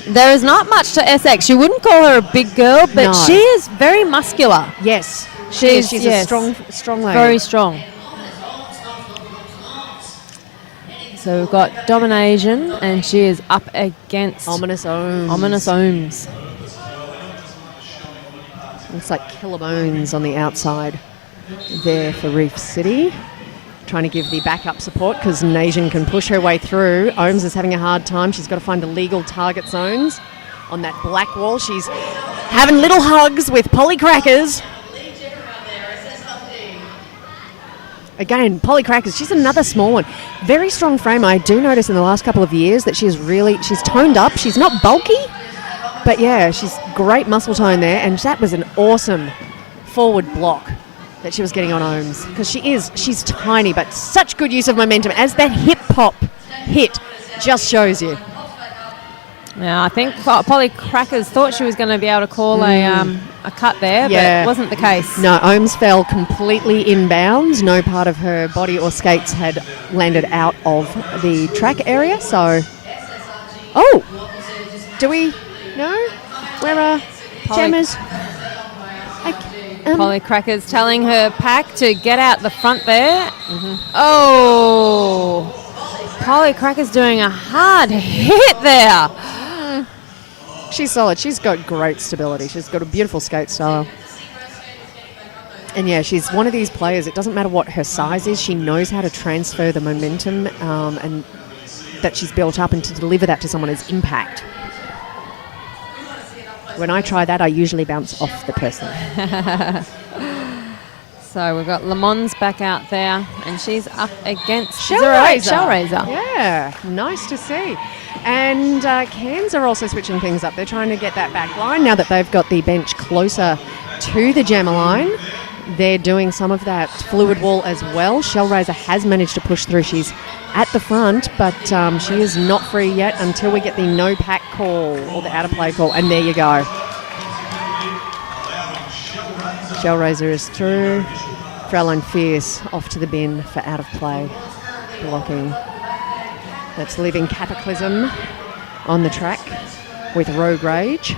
There is not much to SX. You wouldn't call her a big girl, but she is very muscular. Yes. She's a strong lady. Very strong. So we've got Domination, and she is up against Ominous Oms. Ominous Oms. Looks like Killabones on the outside there for Reef City. Trying to give the backup support because Nasian can push her way through. Ohms is having a hard time. She's got to find the legal target zones on that black wall. She's having little hugs with Polly Crackers. Again, Polly Crackers, she's another small one. Very strong frame. I do notice in the last couple of years that she's toned up. She's not bulky, but yeah, she's great muscle tone there. And that was an awesome forward block that she was getting on Ohms, because she's tiny, but such good use of momentum, as that hip pop hit just shows you. Yeah, I think Polly Crackers thought she was going to be able to call a cut there, but it wasn't the case. No, Ohms fell completely inbounds. No part of her body or skates had landed out of the track area. So, do we know where are jammers? Polly Crackers telling her pack to get out the front there. Oh, Polly Crackers doing a hard hit there. She's solid. She's got great stability. She's got a beautiful skate style. And yeah, she's one of these players, it doesn't matter what her size is, she knows how to transfer the momentum and that she's built up, and to deliver that to someone as impact. When I try that, I usually bounce off the person. So we've got Lamons back out there, and she's up against Shellraiser. Yeah, nice to see. And Cairns are also switching things up. They're trying to get that back line now that they've got the bench closer to the jammer line. They're doing some of that fluid wall as well. Shellraiser has managed to push through. She's at the front, but she is not free yet until we get the no pack call or the out of play call. And there you go. Shellraiser is through. Fraulein Fierce off to the bin for out of play blocking. That's leaving Cataclysm on the track with Rogue Rage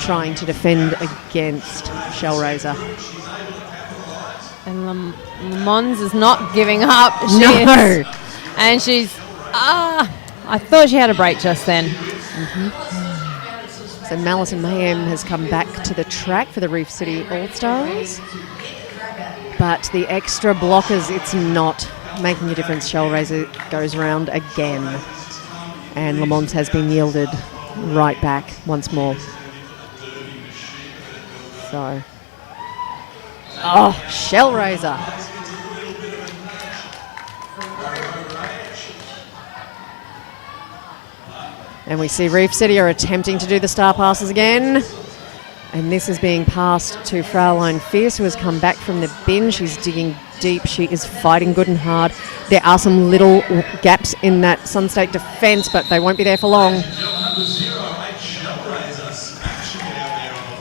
trying to defend against Shellraiser. And Lamons is not giving up. And she's... I thought she had a break just then. So Malice and Mayhem has come back to the track for the Reef City All-Stars. But the extra blockers, it's not making a difference. Shellraiser goes round again. And Lamont has been yielded right back once more. So... Shellraiser. And we see Reef City are attempting to do the star passes again. And this is being passed to Fraulein Fierce, who has come back from the bin. She's digging deep. She is fighting good and hard. There are some little gaps in that Sun State defence, but they won't be there for long.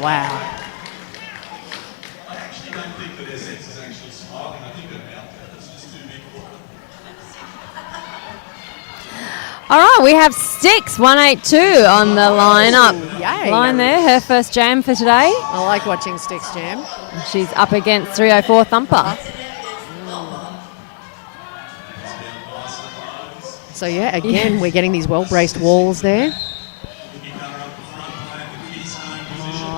Wow. All right, we have Styx 182 on the lineup. Yay. Line there, her first jam for today. I like watching Styx jam. She's up against 304 Thumper. So yeah, again, we're getting these well-braced walls there.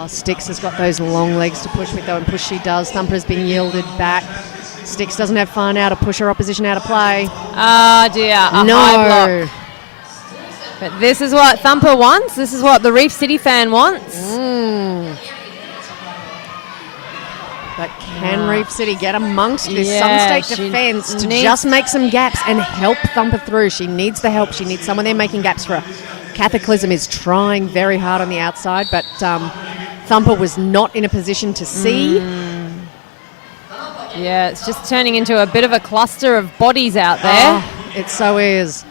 Styx has got those long legs to push with, though, and push she does. Thumper's been yielded back. Styx doesn't have far now to push her opposition out of play. Oh dear, high block. But this is what Thumper wants. This is what the Reef City fan wants. But can Reef City get amongst this Sun State defence to just make some gaps and help Thumper through? She needs the help. She needs someone there making gaps for her. Cataclysm is trying very hard on the outside, but Thumper was not in a position to see. Yeah, it's just turning into a bit of a cluster of bodies out there. It so is.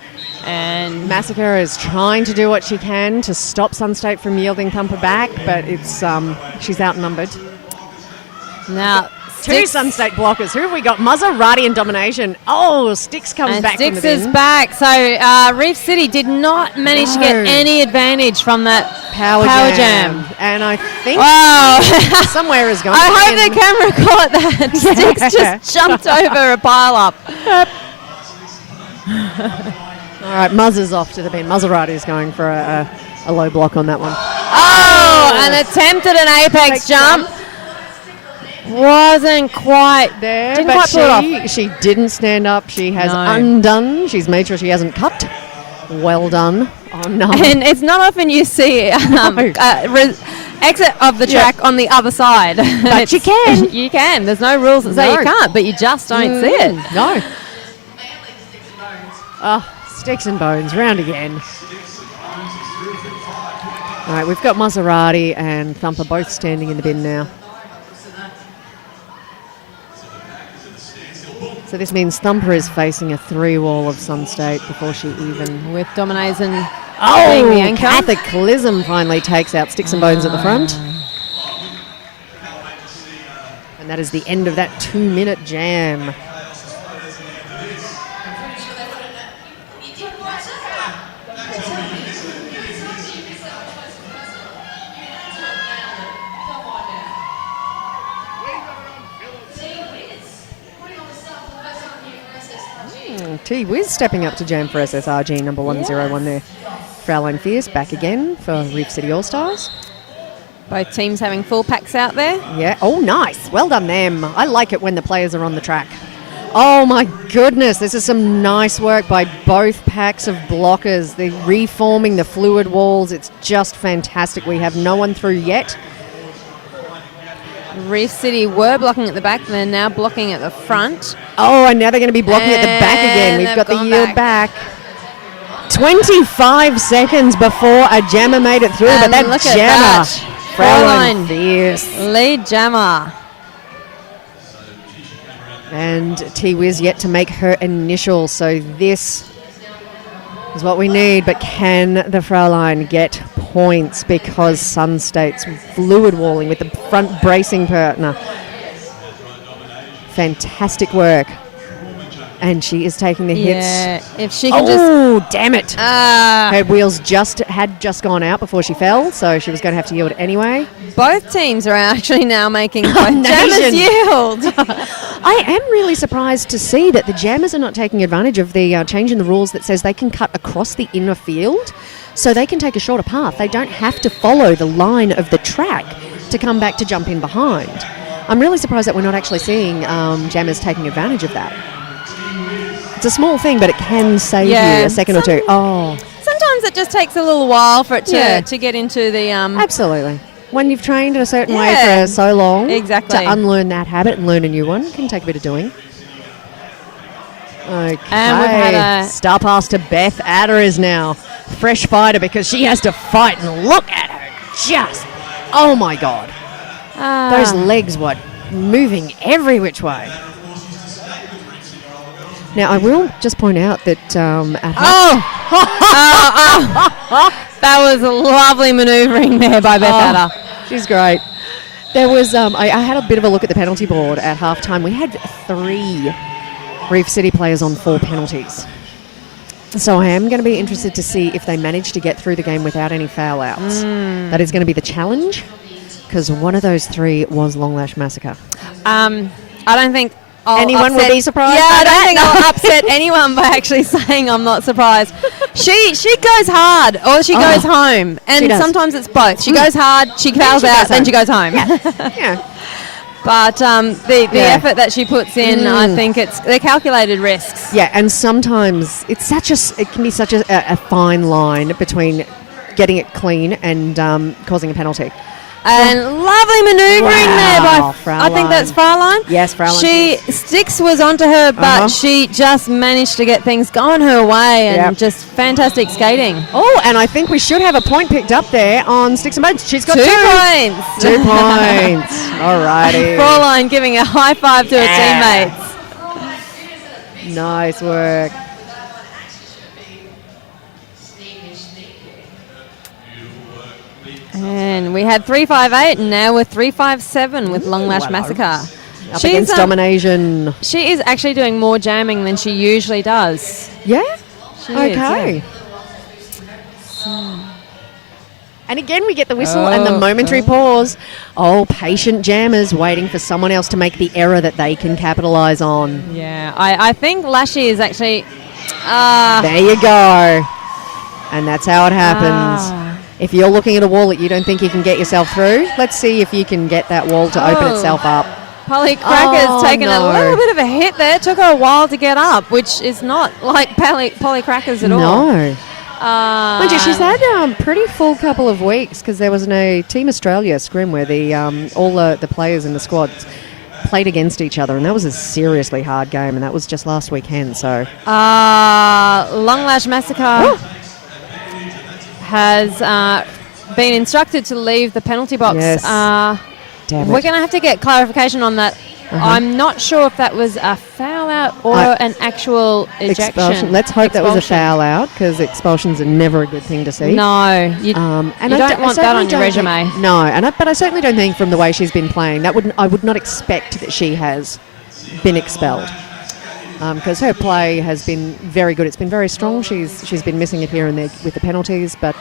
And Massacre is trying to do what she can to stop Sun State from yielding Thumper back, but it's she's outnumbered. Now, two Sun State blockers. Who have we got? Maserati and Domination. Styx comes back Styx from the bin. is back. So Reef City did not manage to get any advantage from that power jam. And I think somewhere is going. I hope the camera caught that. Styx just jumped over a pile up. All right, Muzz is off to the bin. Maserati is going for a low block on that one. Oh, and attempted an apex jump. Wasn't quite there, didn't but quite pull it off. she didn't stand up. She has No. undone. She's made sure she hasn't cut. Well done. Oh, no. And it's not often you see exit of the track on the other side. But you can. You can. There's no rules that say you can't, but you just don't see it. No. Oh, Sticks and Bones, round again. All right, we've got Maserati and Thumper both standing in the bin now. So this means Thumper is facing a 3-wall of Sunstate before she even... With Domination being the anchor. Cataclysm finally takes out Sticks and Bones at the front. And that is the end of that 2-minute jam. T-Wiz stepping up to jam for SSRG, number 101 there. Fraulein Fierce back again for Reef City All-Stars. Both teams having full packs out there. Yeah. Oh, nice. Well done them. I like it when the players are on the track. Oh, my goodness. This is some nice work by both packs of blockers. They're reforming the fluid walls. It's just fantastic. We have no one through yet. Reef City were blocking at the back. They're now blocking at the front. Oh, and now they're going to be blocking at the back again. We've got the yield back. 25 seconds before a jammer made it through, but that jammer, Fraulein Fierce. Lead jammer. And T-Wiz yet to make her initial, so this is what we need. But can the Fraulein get points because Sunstate's fluid walling with the front bracing partner? Fantastic work. And she is taking the hits. Yeah, if she can damn it. Her wheels had just gone out before she fell, so she was going to have to yield anyway. Both teams are actually now making both jammers yield. I am really surprised to see that the jammers are not taking advantage of the change in the rules that says they can cut across the inner field, so they can take a shorter path. They don't have to follow the line of the track to come back to jump in behind. I'm really surprised that we're not actually seeing jammers taking advantage of that. It's a small thing, but it can save you a second or two. Oh, sometimes it just takes a little while for it to get into the... Absolutely. When you've trained in a certain way for so long, exactly, to unlearn that habit and learn a new one can take a bit of doing. Okay. And we've had a... Star pass to Beth Adder is now fresh fighter because she has to fight, and look at her. Just, oh my God. Those legs were moving every which way. Now, I will just point out that that was a lovely manoeuvring there by Beth Adder. She's great. There was I had a bit of a look at the penalty board at halftime. We had 3 Reef City players on 4 penalties. So I am going to be interested to see if they manage to get through the game without any foul outs. That is going to be the challenge, because one of those 3 was Long Lash Massacre. I don't think anyone will be surprised. Yeah, I don't think I'll upset anyone by actually saying I'm not surprised. She goes hard or she goes home, and sometimes it's both. She goes hard, she fouls out, then she goes home. Yeah. But the effort that she puts in, I think they're calculated risks. Yeah, and sometimes it can be such a fine line between getting it clean and causing a penalty. And lovely manoeuvring there by Fraulein. I think that's Fraulein. Yes, Fraulein. Sticks was onto her, but she just managed to get things going her way, and just fantastic skating. Oh, and I think we should have a point picked up there on Sticks and Bones. She's got 2 points. 2 points. All righty. Fraulein giving a high five to her teammates. Nice work. And we had 358, and now we're 357 with Long Lash Massacre. Up against Domination. She is actually doing more jamming than she usually does. Yeah? She okay. Is, yeah. And again, we get the whistle and the momentary pause. Oh, patient jammers waiting for someone else to make the error that they can capitalise on. Yeah, I think Lashy is actually... there you go. And that's how it happens. If you're looking at a wall that you don't think you can get yourself through, let's see if you can get that wall to open itself up. Polly Cracker's taken a no. little bit of a hit there. It took her a while to get up, which is not like Polly Cracker's at all. No. Mind you, she's had a pretty full couple of weeks because there was a Team Australia scrim where all the players in the squads played against each other, and that was a seriously hard game, and that was just last weekend. So, Long Lash Massacre has been instructed to leave the penalty box. Yes. Damn We're it. going to have to get clarification on that. I'm not sure if that was a foul out or an actual ejection. Expulsion. Let's hope that was a foul out, because expulsions are never a good thing to see. No, you and you don't want that on your resume. But I certainly don't think from the way she's been playing, I would not expect that she has been expelled. Because her play has been very good. It's been very strong. She's been missing it here and there with the penalties. But,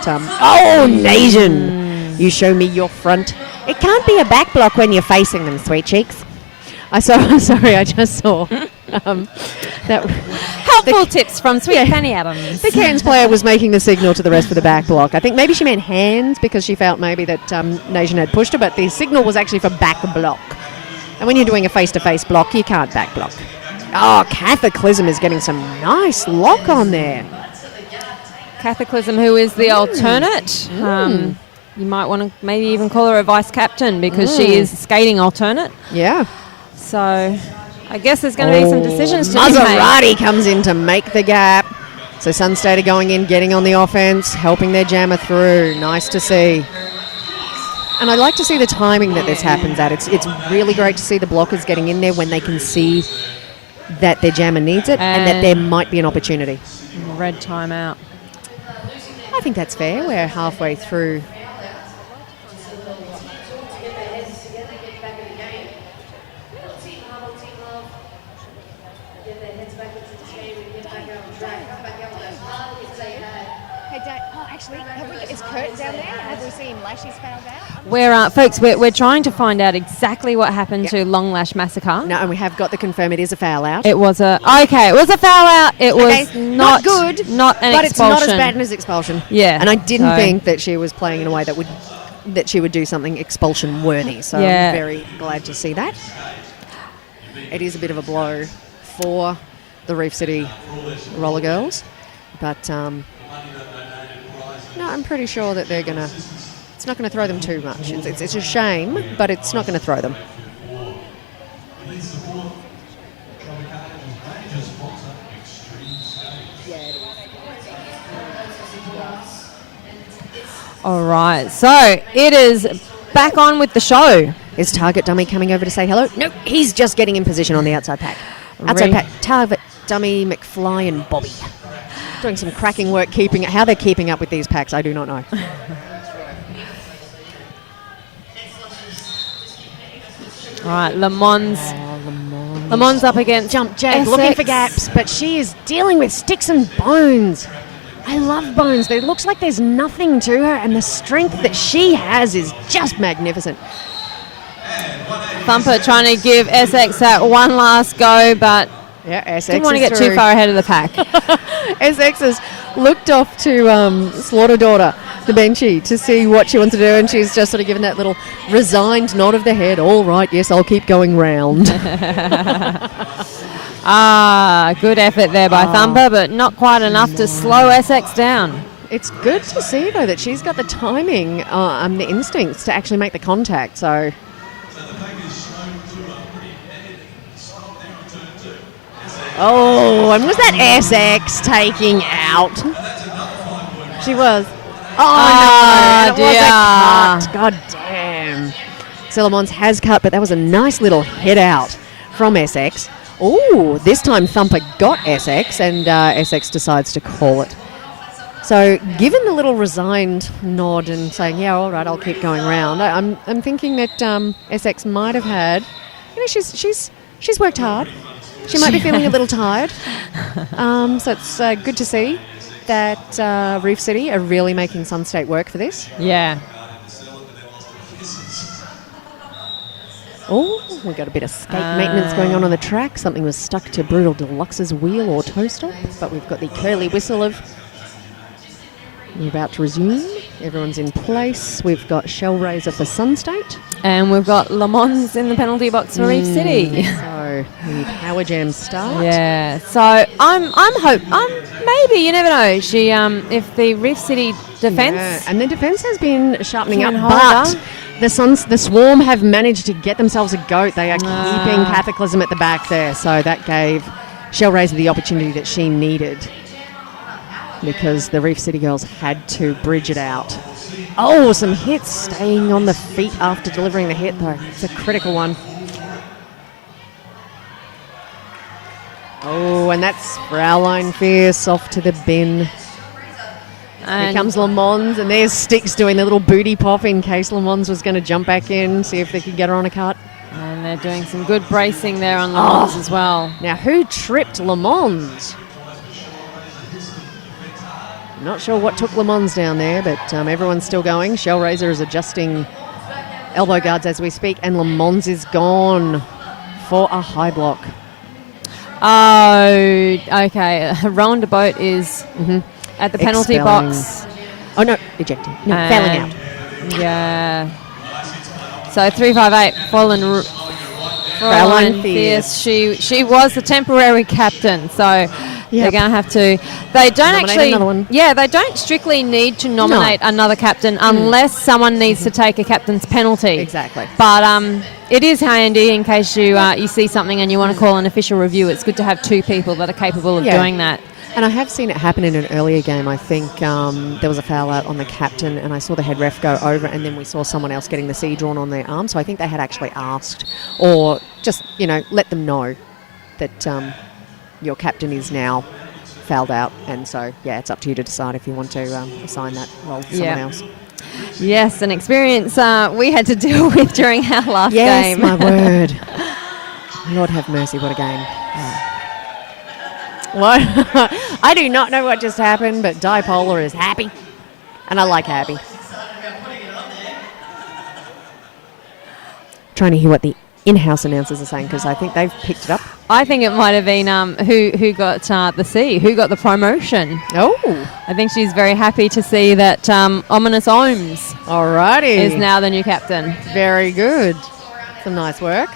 Nation, you show me your front. It can't be a back block when you're facing them, sweet cheeks. I just saw that Helpful tips from Sweet Penny Adams. the Cairns player was making the signal to the rest for the back block. I think maybe she meant hands because she felt maybe that Nation had pushed her, but the signal was actually for back block. And when you're doing a face-to-face block, you can't back block. Oh, Cataclysm is getting some nice lock on there. Cataclysm, who is the alternate. You might want to maybe even call her a vice captain because she is skating alternate. Yeah. So I guess there's going to be some decisions to be made. Maserati comes in to make the gap. So Sunstater going in, getting on the offense, helping their jammer through. Nice to see. And I like to see the timing that this happens at. It's really great to see the blockers getting in there when they can see that their jammer needs it and that there might be an opportunity. Red timeout. I think that's fair. We're halfway through. Is Kurt down there? Have we seen Lashy's fouled out? Folks, we're trying to find out exactly what happened to Long Lash Massacre. No, and we have got to confirm it is a foul out. It was it was a foul out. It was not good, not an but expulsion. it's not as bad as expulsion. Yeah, and I didn't think that she was playing in a way that she would do something expulsion worthy. So I'm very glad to see that. It is a bit of a blow for the Reef City Roller Girls, but no, I'm pretty sure that it's not going to throw them too much. It's a shame, but it's not going to throw them. All right, so it is back on with the show. Is Target Dummy coming over to say hello? No, he's just getting in position on the outside pack. Outside pack, Target Dummy, McFly and Bobby. Doing some cracking work how they're keeping up with these packs, I do not know. All right, Lamons up against Jump Jag, Essex. looking for gaps, but she is dealing with sticks and bones. I love bones. It looks like there's nothing to her, and the strength that she has is just magnificent. Thumper trying to give Essex that one last go, but Essex didn't want to get too far ahead of the pack. Essex has looked off to Slaughter Daughter, the benchy, to see what she wants to do, and she's just sort of given that little resigned nod of the head. All right, yes, I'll keep going round. Good effort there by Thumper, but not quite enough to slow Essex down. It's good to see, though, that she's got the timing and the instincts to actually make the contact, so... Oh, and was that Essex taking out? She was. Oh, no, it was a cut. God damn. Celemons has cut, but that was a nice little hit out from Essex. Oh, this time Thumper got Essex, and Essex decides to call it. So, given the little resigned nod and saying, yeah, all right, I'll keep going round, I'm thinking that Essex might have had, she's worked hard. She might be feeling a little tired. So it's good to see that Reef City are really making Sun State work for this. Yeah. Oh, we've got a bit of skate maintenance going on the track. Something was stuck to Brutal Deluxe's wheel or toe stop, but we've got the curly whistle of... We're about to resume. Everyone's in place. We've got Shellraiser for Sun State. And we've got Le Mans in the penalty box for Reef City. So the Power Jam start. Yeah. So maybe, you never know. She if the Reef City defence. Yeah, and the defence has been sharpening up, Can hold but her. the Swarm have managed to get themselves a goat. They are keeping Cataclysm at the back there, so that gave Shellraiser the opportunity that she needed, because the Reef City girls had to bridge it out. Oh, some hits, staying on the feet after delivering the hit, though. It's a critical one. Oh, and that's Fraulein Fierce off to the bin. And Here comes Le Mans, and there's Styx doing the little booty pop in case Le Mans was going to jump back in, see if they could get her on a cut. And they're doing some good bracing there on Le Mans as well. Now, who tripped Le Mans? Not sure what took Le Mans down there, but everyone's still going. Shellraiser is adjusting elbow guards as we speak, and Le Mans is gone for a high block. Oh, okay. Rowan de Boat is at the penalty Expelling. box. Oh, no, ejecting. No, fouling out. Yeah. So 358, Fraulein Fierce. She was the temporary captain, so they're going to have to. They don't Nominate another one. Yeah, they don't strictly need to nominate another captain unless someone needs to take a captain's penalty. Exactly. But it is handy in case you see something and you want to call an official review. It's good to have two people that are capable of doing that. And I have seen it happen in an earlier game. I think there was a foul out on the captain, and I saw the head ref go over, and then we saw someone else getting the C drawn on their arm. So I think they had actually asked, or just, let them know that your captain is now fouled out. And so, it's up to you to decide if you want to assign that role to someone else. Yes, an experience we had to deal with during our last game. Yes, my word. Lord have mercy, what a game. What? I do not know what just happened, but Dipolar is happy, and I like happy. Trying to hear what the in-house announcers are saying, because I think they've picked it up. I think it might have been who got the C, who got the promotion. Oh. I think she's very happy to see that Ominous Ohms Alrighty. is now the new captain. Very good. Some nice work.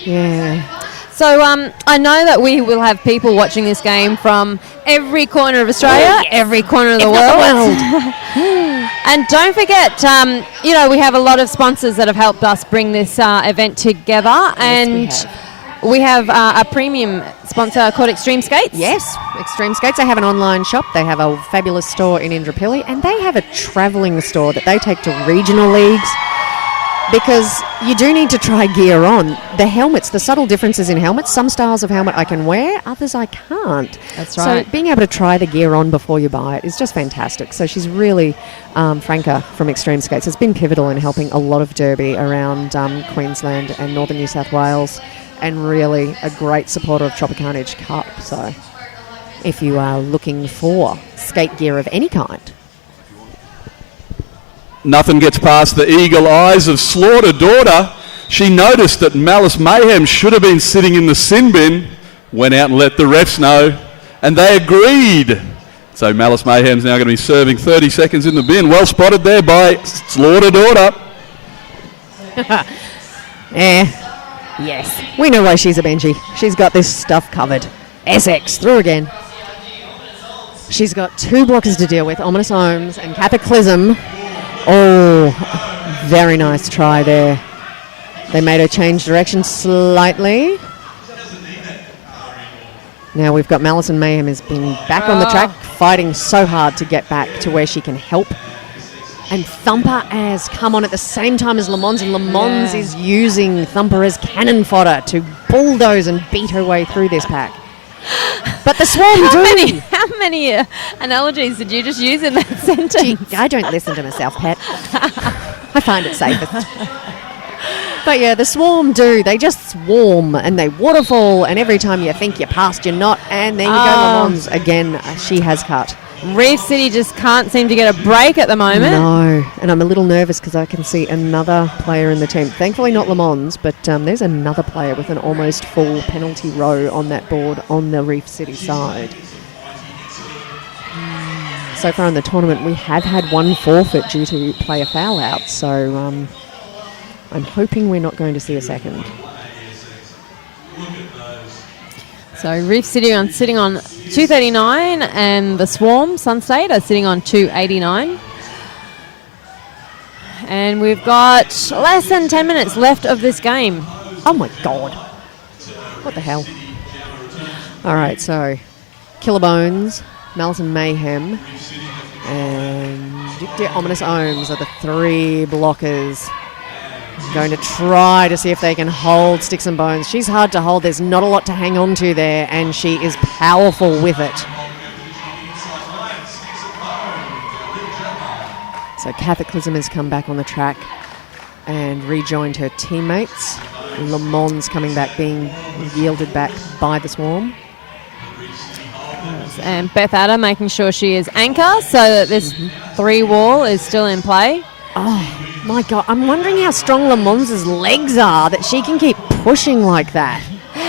Yeah. So I know that we will have people watching this game from every corner of Australia, every corner of the world. And don't forget, we have a lot of sponsors that have helped us bring this event together. And we have a premium sponsor called Extreme Skates. Yes, Extreme Skates. They have an online shop. They have a fabulous store in Indooroopilly, and they have a travelling store that they take to regional leagues. Because you do need to try gear on. The helmets, the subtle differences in helmets. Some styles of helmet I can wear, others I can't. That's right. So being able to try the gear on before you buy it is just fantastic. So she's really, Franca from Extreme Skates, has been pivotal in helping a lot of derby around Queensland and northern New South Wales, and really a great supporter of Tropicarnage Cup. So if you are looking for skate gear of any kind, Nothing gets past the eagle eyes of Slaughter Daughter. She noticed that Malice Mayhem should have been sitting in the sin bin, went out and let the refs know, and they agreed. So Malice Mayhem's now going to be serving 30 seconds in the bin. Well spotted there by Slaughter Daughter. Yes. We know why she's a Benji. She's got this stuff covered. SX, through again. She's got two blockers to deal with, Ominous Ohms and Cataclysm. Oh, very nice try there. They made her change direction slightly. Now we've got Malice and Mayhem has been back on the track, fighting so hard to get back to where she can help. And Thumper has come on at the same time as Le Mans, and Le Mans is using Thumper as cannon fodder to bulldoze and beat her way through this pack. But the Swarm How many analogies did you just use in that sentence? Gee, I don't listen to myself, Pat. I find it safest. But yeah, the Swarm do. They just swarm and they waterfall, and every time you think you're past, you're not. And there you go, Le Mans again. She has cut. Reef City just can't seem to get a break at the moment. No, and I'm a little nervous because I can see another player in the team. Thankfully not Le Mans, but there's another player with an almost full penalty row on that board on the Reef City side. So far in the tournament, we have had one forfeit due to player foul out, so I'm hoping we're not going to see a second. So Reef City sitting on 239 and the Swarm, Sunstate, are sitting on 289. And we've got less than 10 minutes left of this game. Oh my God. What the hell? All right, so Killerbones, Malice and Mayhem, and Ominous Ohms are the three blockers. Going to try to see if they can hold Sticks and Bones. She's hard to hold. There's not a lot to hang on to there, and she is powerful with it. So Cataclysm has come back on the track and rejoined her teammates. Le Mans coming back, being yielded back by the Swarm. And Beth Adder making sure she is anchor so that this three wall is still in play. Oh my God, I'm wondering how strong Le Mans' legs are that she can keep pushing like that.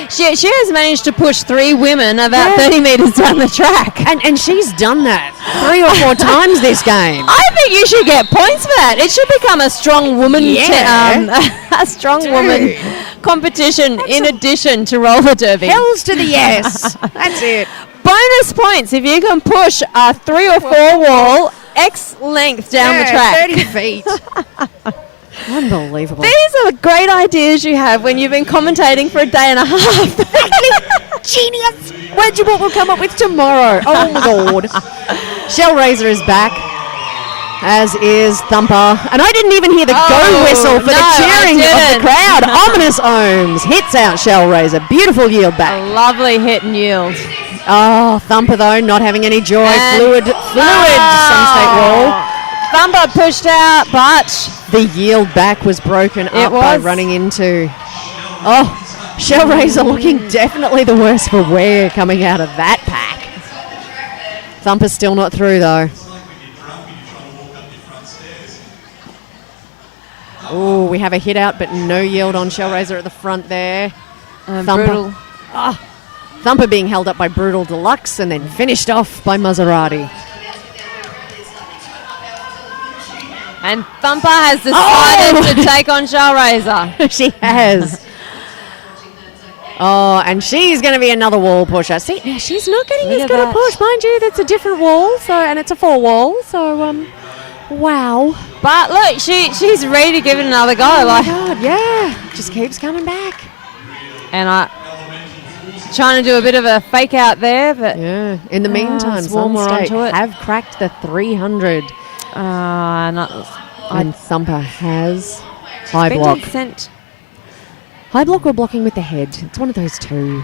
She has managed to push three women about 30 metres down the track. And she's done that 3 or 4 times this game. I think you should get points for that. It should become a strong woman a strong woman competition in addition to roller derby. Hells to the yes. That's it. Bonus points if you can push a 3 or 4 wall X length down the track. 30 feet. Unbelievable. These are the great ideas you have when you've been commentating for a day and a half. Genius. Where'd you what we'll come up with tomorrow? Oh my God. Shellraiser is back, as is Thumper. And I didn't even hear the go whistle for the cheering of the crowd. Ominous Ohms hits out Shellraiser. Beautiful yield back. A lovely hit and yield. Oh, Thumper though, not having any joy. And Fluid Sunstate wall. Thumper pushed out, but the yield back was broken up by running into... Oh, Shellraiser looking definitely the worse for wear coming out of that pack. Thumper's still not through though. Oh, we have a hit out, but no yield on Shellraiser at the front there. Brutal. Thumper being held up by Brutal Deluxe and then finished off by Maserati. And Thumper has decided to take on Shellraiser. She has. Oh, and she's going to be another wall pusher. See, now she's not getting as good a push. Mind you, that's a different wall, and it's a 4 wall, so, wow. But look, she's ready to give it another go. Oh, my God, yeah. Just keeps coming back. And trying to do a bit of a fake out there, but... Yeah. In the meantime, Sunstate have cracked the 300. And Thumper has high block. High block or blocking with the head. It's one of those two.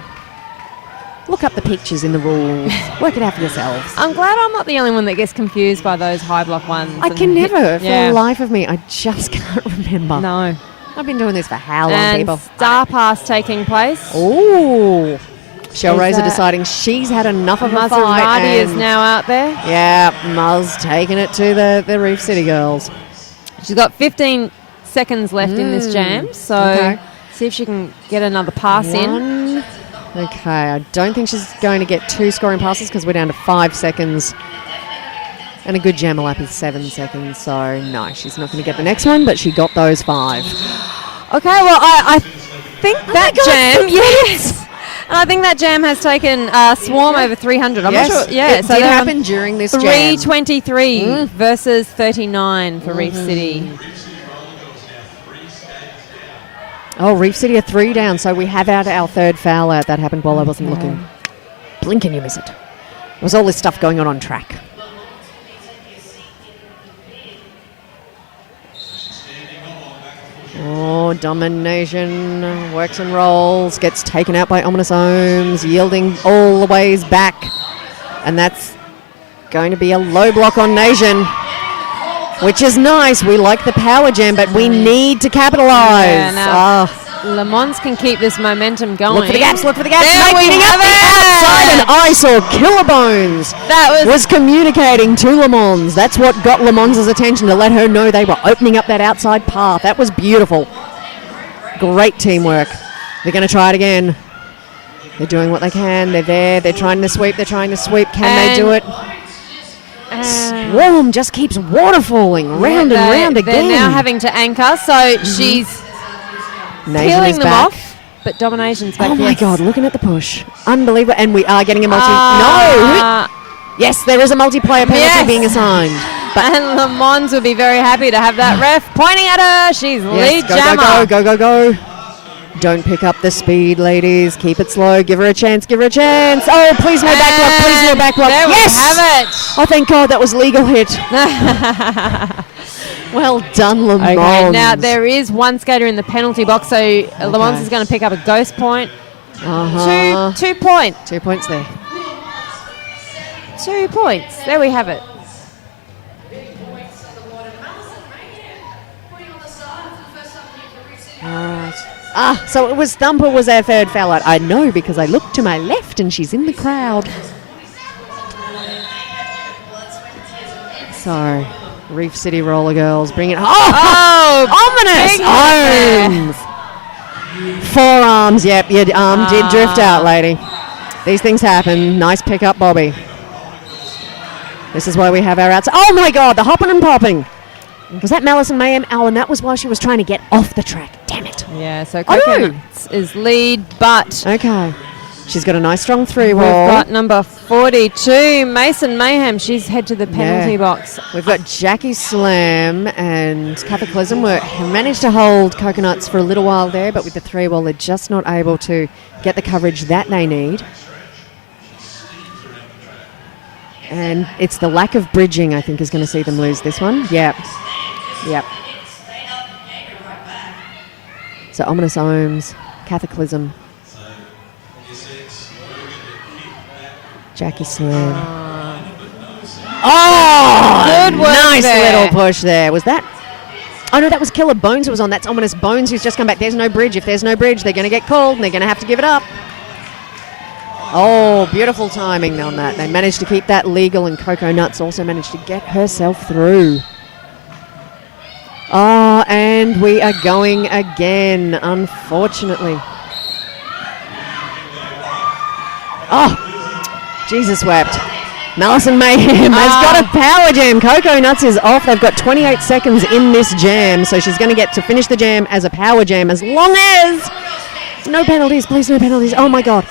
Look up the pictures in the rules. Work it out for yourselves. I'm glad I'm not the only one that gets confused by those high block ones. I can never, for the life of me. I just can't remember. No. I've been doing this for how long, people? Star Pass taking place. Oh. Shellraiser deciding she's had enough of a fight. Maserati is now out there. Yeah, Muz taking it to the Reef City girls. She's got 15 seconds left in this jam, so see if she can get another pass in. Okay, I don't think she's going to get 2 scoring passes because we're down to 5 seconds. And a good jam lap is 7 seconds, so no, she's not going to get the next one, but she got those 5. Okay, well, I think that jam, yes. And I think that jam has taken Swarm over 300. I'm not sure. Yeah, it did happen during this jam. 323 versus 39 for Reef City. Oh, Reef City are 3 down, so we have had our 3rd foul out. That happened while I wasn't looking. Blink and you miss it. There was all this stuff going on track. Oh, domination, works and rolls, gets taken out by Ominous Ohms, yielding all the ways back. And that's going to be a low block on Nation, which is nice. We like the power jam, but we need to capitalise. Yeah, Le Mans can keep this momentum going. Look for the gaps, look for the gaps. There we Making have up the it. outside, and I saw Killerbones That was communicating to Le Mans. That's what got Le Mans' attention, to let her know they were opening up that outside path. That was beautiful. Great teamwork. They're going to try it again. They're doing what they can. They're there. They're trying to sweep. Can they do it? Swarm just keeps waterfalling round and round again. They're now having to anchor, so she's peeling them off, but Domination's back. Oh my yes. God, looking at the push. Unbelievable. And we are getting a no! Yes, there is a multiplayer penalty being assigned. But and Le Mans would be very happy to have that ref pointing at her. She's lead jammer. Go. Don't pick up the speed, ladies. Keep it slow. Give her a chance. Oh, please no backlock. There yes! we have it. Oh, thank God, that was legal hit. Well done, Le Mans. Okay, now there is one skater in the penalty box, so Le Mans is going to pick up a ghost point. 2 points. 2 points there. 2 points. There we have it. Alright. So it was Thumper was our third foul out. I know because I looked to my left and she's in the crowd. So, Reef City Roller Girls bring it. Ominous arms. Forearms. Yep, your arm did drift out, lady. These things happen. Nice pick up, Bobby. This is why we have our outs. Oh my God, the hopping and popping. Was that Malice and Mayhem? Oh, and that was while she was trying to get off the track. Damn it. Yeah, so Coconuts is lead, but... Okay. She's got a nice strong 3-wall. We've got number 42, Mason Mayhem. She's head to the penalty box. We've got Jackie Slam and Cataclysm. We managed to hold Coconuts for a little while there, but with the 3-wall, they're just not able to get the coverage that they need. And it's the lack of bridging, I think, is going to see them lose this one. Yep. So Ominous Ohms, Cataclysm, Jackie Slam. Good work nice there. little push there. Was that? Oh no, that was Killer Bones who was on. That's Ominous Bones who's just come back. There's no bridge. If there's no bridge, they're going to get called and they're going to have to give it up. Oh, beautiful timing on that. They managed to keep that legal, and Coco Nuts also managed to get herself through. Oh, and we are going again, unfortunately. Oh, Jesus wept. Malice and Mayhem has got a power jam. Coco Nuts is off. They've got 28 seconds in this jam, so she's going to get to finish the jam as a power jam as long as... No penalties, please, no penalties. Oh, my God.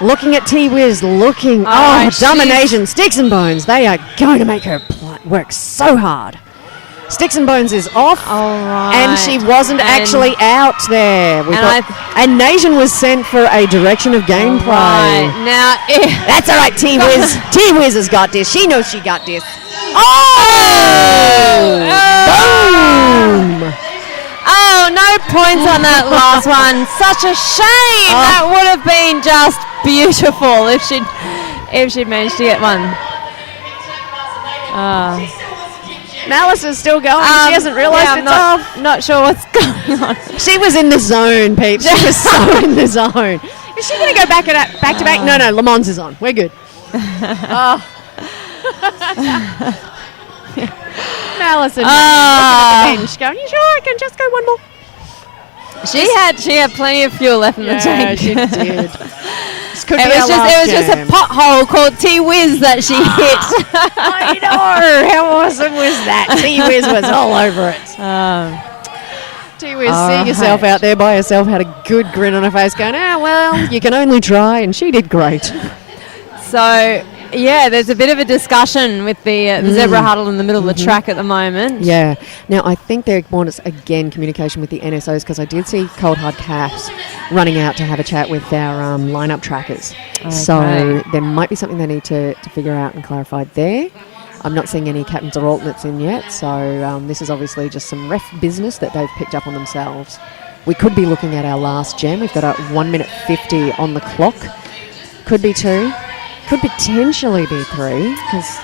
Looking at T-Wiz, Domination. Sticks and Bones. They are going to make her work so hard. Sticks and Bones is off, and she wasn't actually out there. And Nation was sent for a direction of gameplay. Right. Now, that's all right, T-Wiz. T-Wiz has got this. She knows she got this. Boom! Oh, no points on that last one. Such a shame. That would have been just beautiful if she'd managed to get one. Malice is still going. She hasn't realised it's off. Not sure what's going on. She was in the zone, Pete. She was so in the zone. Is she going to go back to back? No, Le Mans is on. We're good. Malice and looking at the bench going, you sure I can just go one more? She had plenty of fuel left in the tank. She did. It was just a pothole called T-Wiz that she hit. I know. How awesome was that? T-Wiz was all over it. T-Wiz seeing herself out there by herself had a good grin on her face going, well, you can only try, and she did great. So, yeah, there's a bit of a discussion with the zebra huddle in the middle of the track at the moment. Yeah. Now, I think they want us, again, communication with the NSOs, because I did see Cold Hard Caps running out to have a chat with our lineup trackers. Okay. So there might be something they need to figure out and clarify there. I'm not seeing any captains or alternates in yet, so this is obviously just some ref business that they've picked up on themselves. We could be looking at our last jam. We've got a 1 minute 50 on the clock. Could be 2. Could potentially be 3, because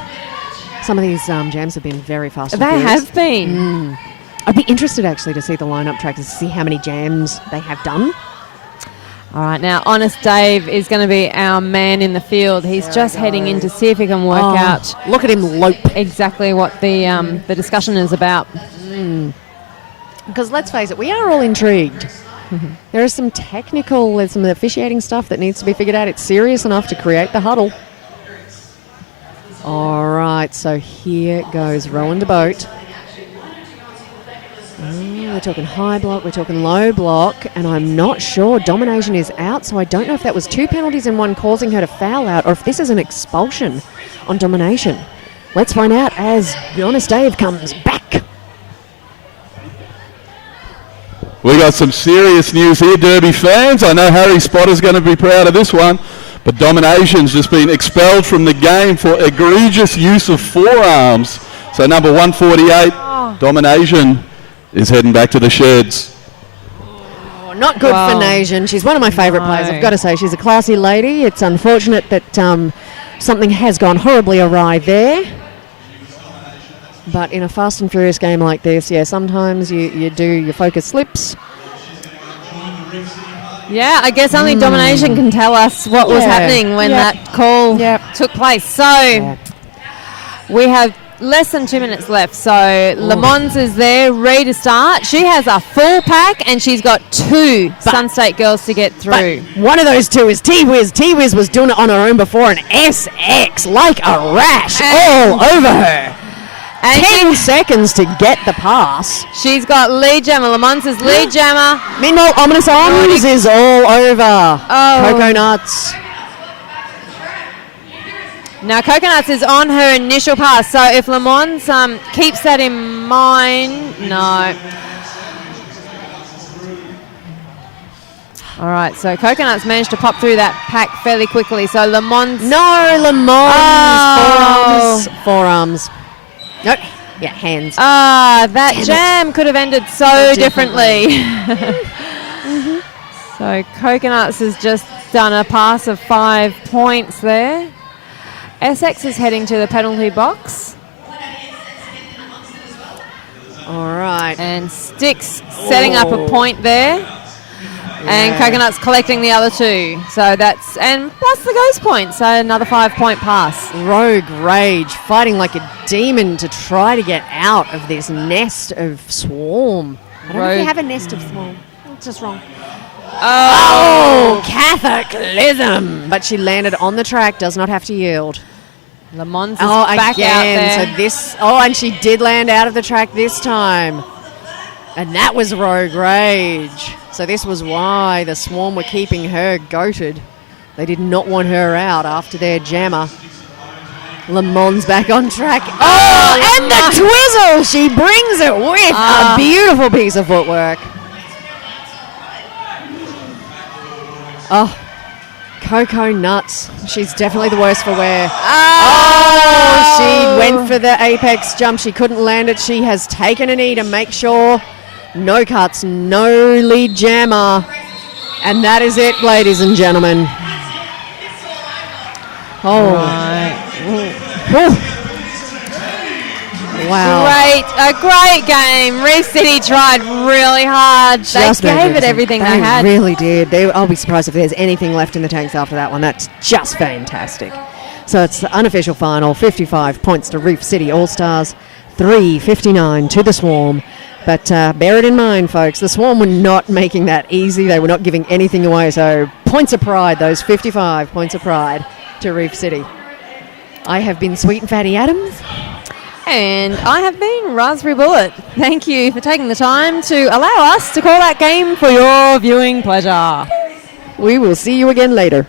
some of these jams have been very fast. They have been. I'd be interested actually to see the lineup trackers, to see how many jams they have done. All right, now Honest Dave is going to be our man in the field. He's just heading in to see if he can work out. Look at him lope. Exactly what the discussion is about. Because let's face it, we are all intrigued. There is some there's some officiating stuff that needs to be figured out. It's serious enough to create the huddle. All right, so here goes Rowan de Boat. We're talking high block, we're talking low block, and I'm not sure. Domination is out, so I don't know if that was 2 penalties in one causing her to foul out, or if this is an expulsion on Domination. Let's find out as Honest Dave comes back. We got some serious news here, Derby fans. I know Harry Spotter's going to be proud of this one, but Domination's just been expelled from the game for egregious use of forearms. So number 148, Domination, is heading back to the sheds. Oh, not good for Nation. She's one of my favourite players, I've got to say. She's a classy lady. It's unfortunate that something has gone horribly awry there. But in a fast and furious game like this, yeah, sometimes your focus slips. Yeah, I guess only Domination can tell us what was happening when that call took place. So we have less than 2 minutes left. So Le Mans is there, ready to start. She has a full pack and she's got 2 Sunstate girls to get through. But one of those 2 is T-Wiz. T-Wiz was doing it on her own before, an SX like a rash all over her. And 10 seconds to get the pass. She's got lead jammer. Le Mans is lead jammer. Meanwhile, Ominous Arms is all over. Coconuts. Now, Coconuts is on her initial pass, so if Le Mans keeps that in mind... No. All right, so Coconuts managed to pop through that pack fairly quickly, so Le Mans... No, Le Mans. Forearms. Nope. Yeah, hands. That jam could have ended so differently. So Coconuts has just done a pass of 5 points there. SX is heading to the penalty box. All right. And Sticks setting up a point there. And Coconuts collecting the other 2. So that's, and plus the ghost point. So another 5-point pass. Rogue Rage fighting like a demon to try to get out of this nest of Swarm. I don't know if you have a nest of Swarm. It's just wrong. Oh, Cataclysm. But she landed on the track, does not have to yield. Le Mans is back again. out there. So this, and she did land out of the track this time. And that was Rogue Rage. So this was why the Swarm were keeping her goated. They did not want her out after their jammer. Le Mans back on track. And the twizzle! She brings it with a beautiful piece of footwork. Coco Nuts. She's definitely the worst for wear. She went for the apex jump. She couldn't land it. She has taken a knee to make sure. No cuts, no lead jammer. And that is it, ladies and gentlemen. Wow. A great game. Reef City tried really hard. They gave it everything they had. They really did. I'll be surprised if there's anything left in the tanks after that one. That's just fantastic. So it's the unofficial final. 55 points to Reef City All-Stars. 359 to the Swarm. But bear it in mind, folks, the Swarm were not making that easy. They were not giving anything away. So points of pride, those 55 points of pride to Reef City. I have been Sweet and Fatty Adams. And I have been Raspberry Bullet. Thank you for taking the time to allow us to call that game for your viewing pleasure. We will see you again later.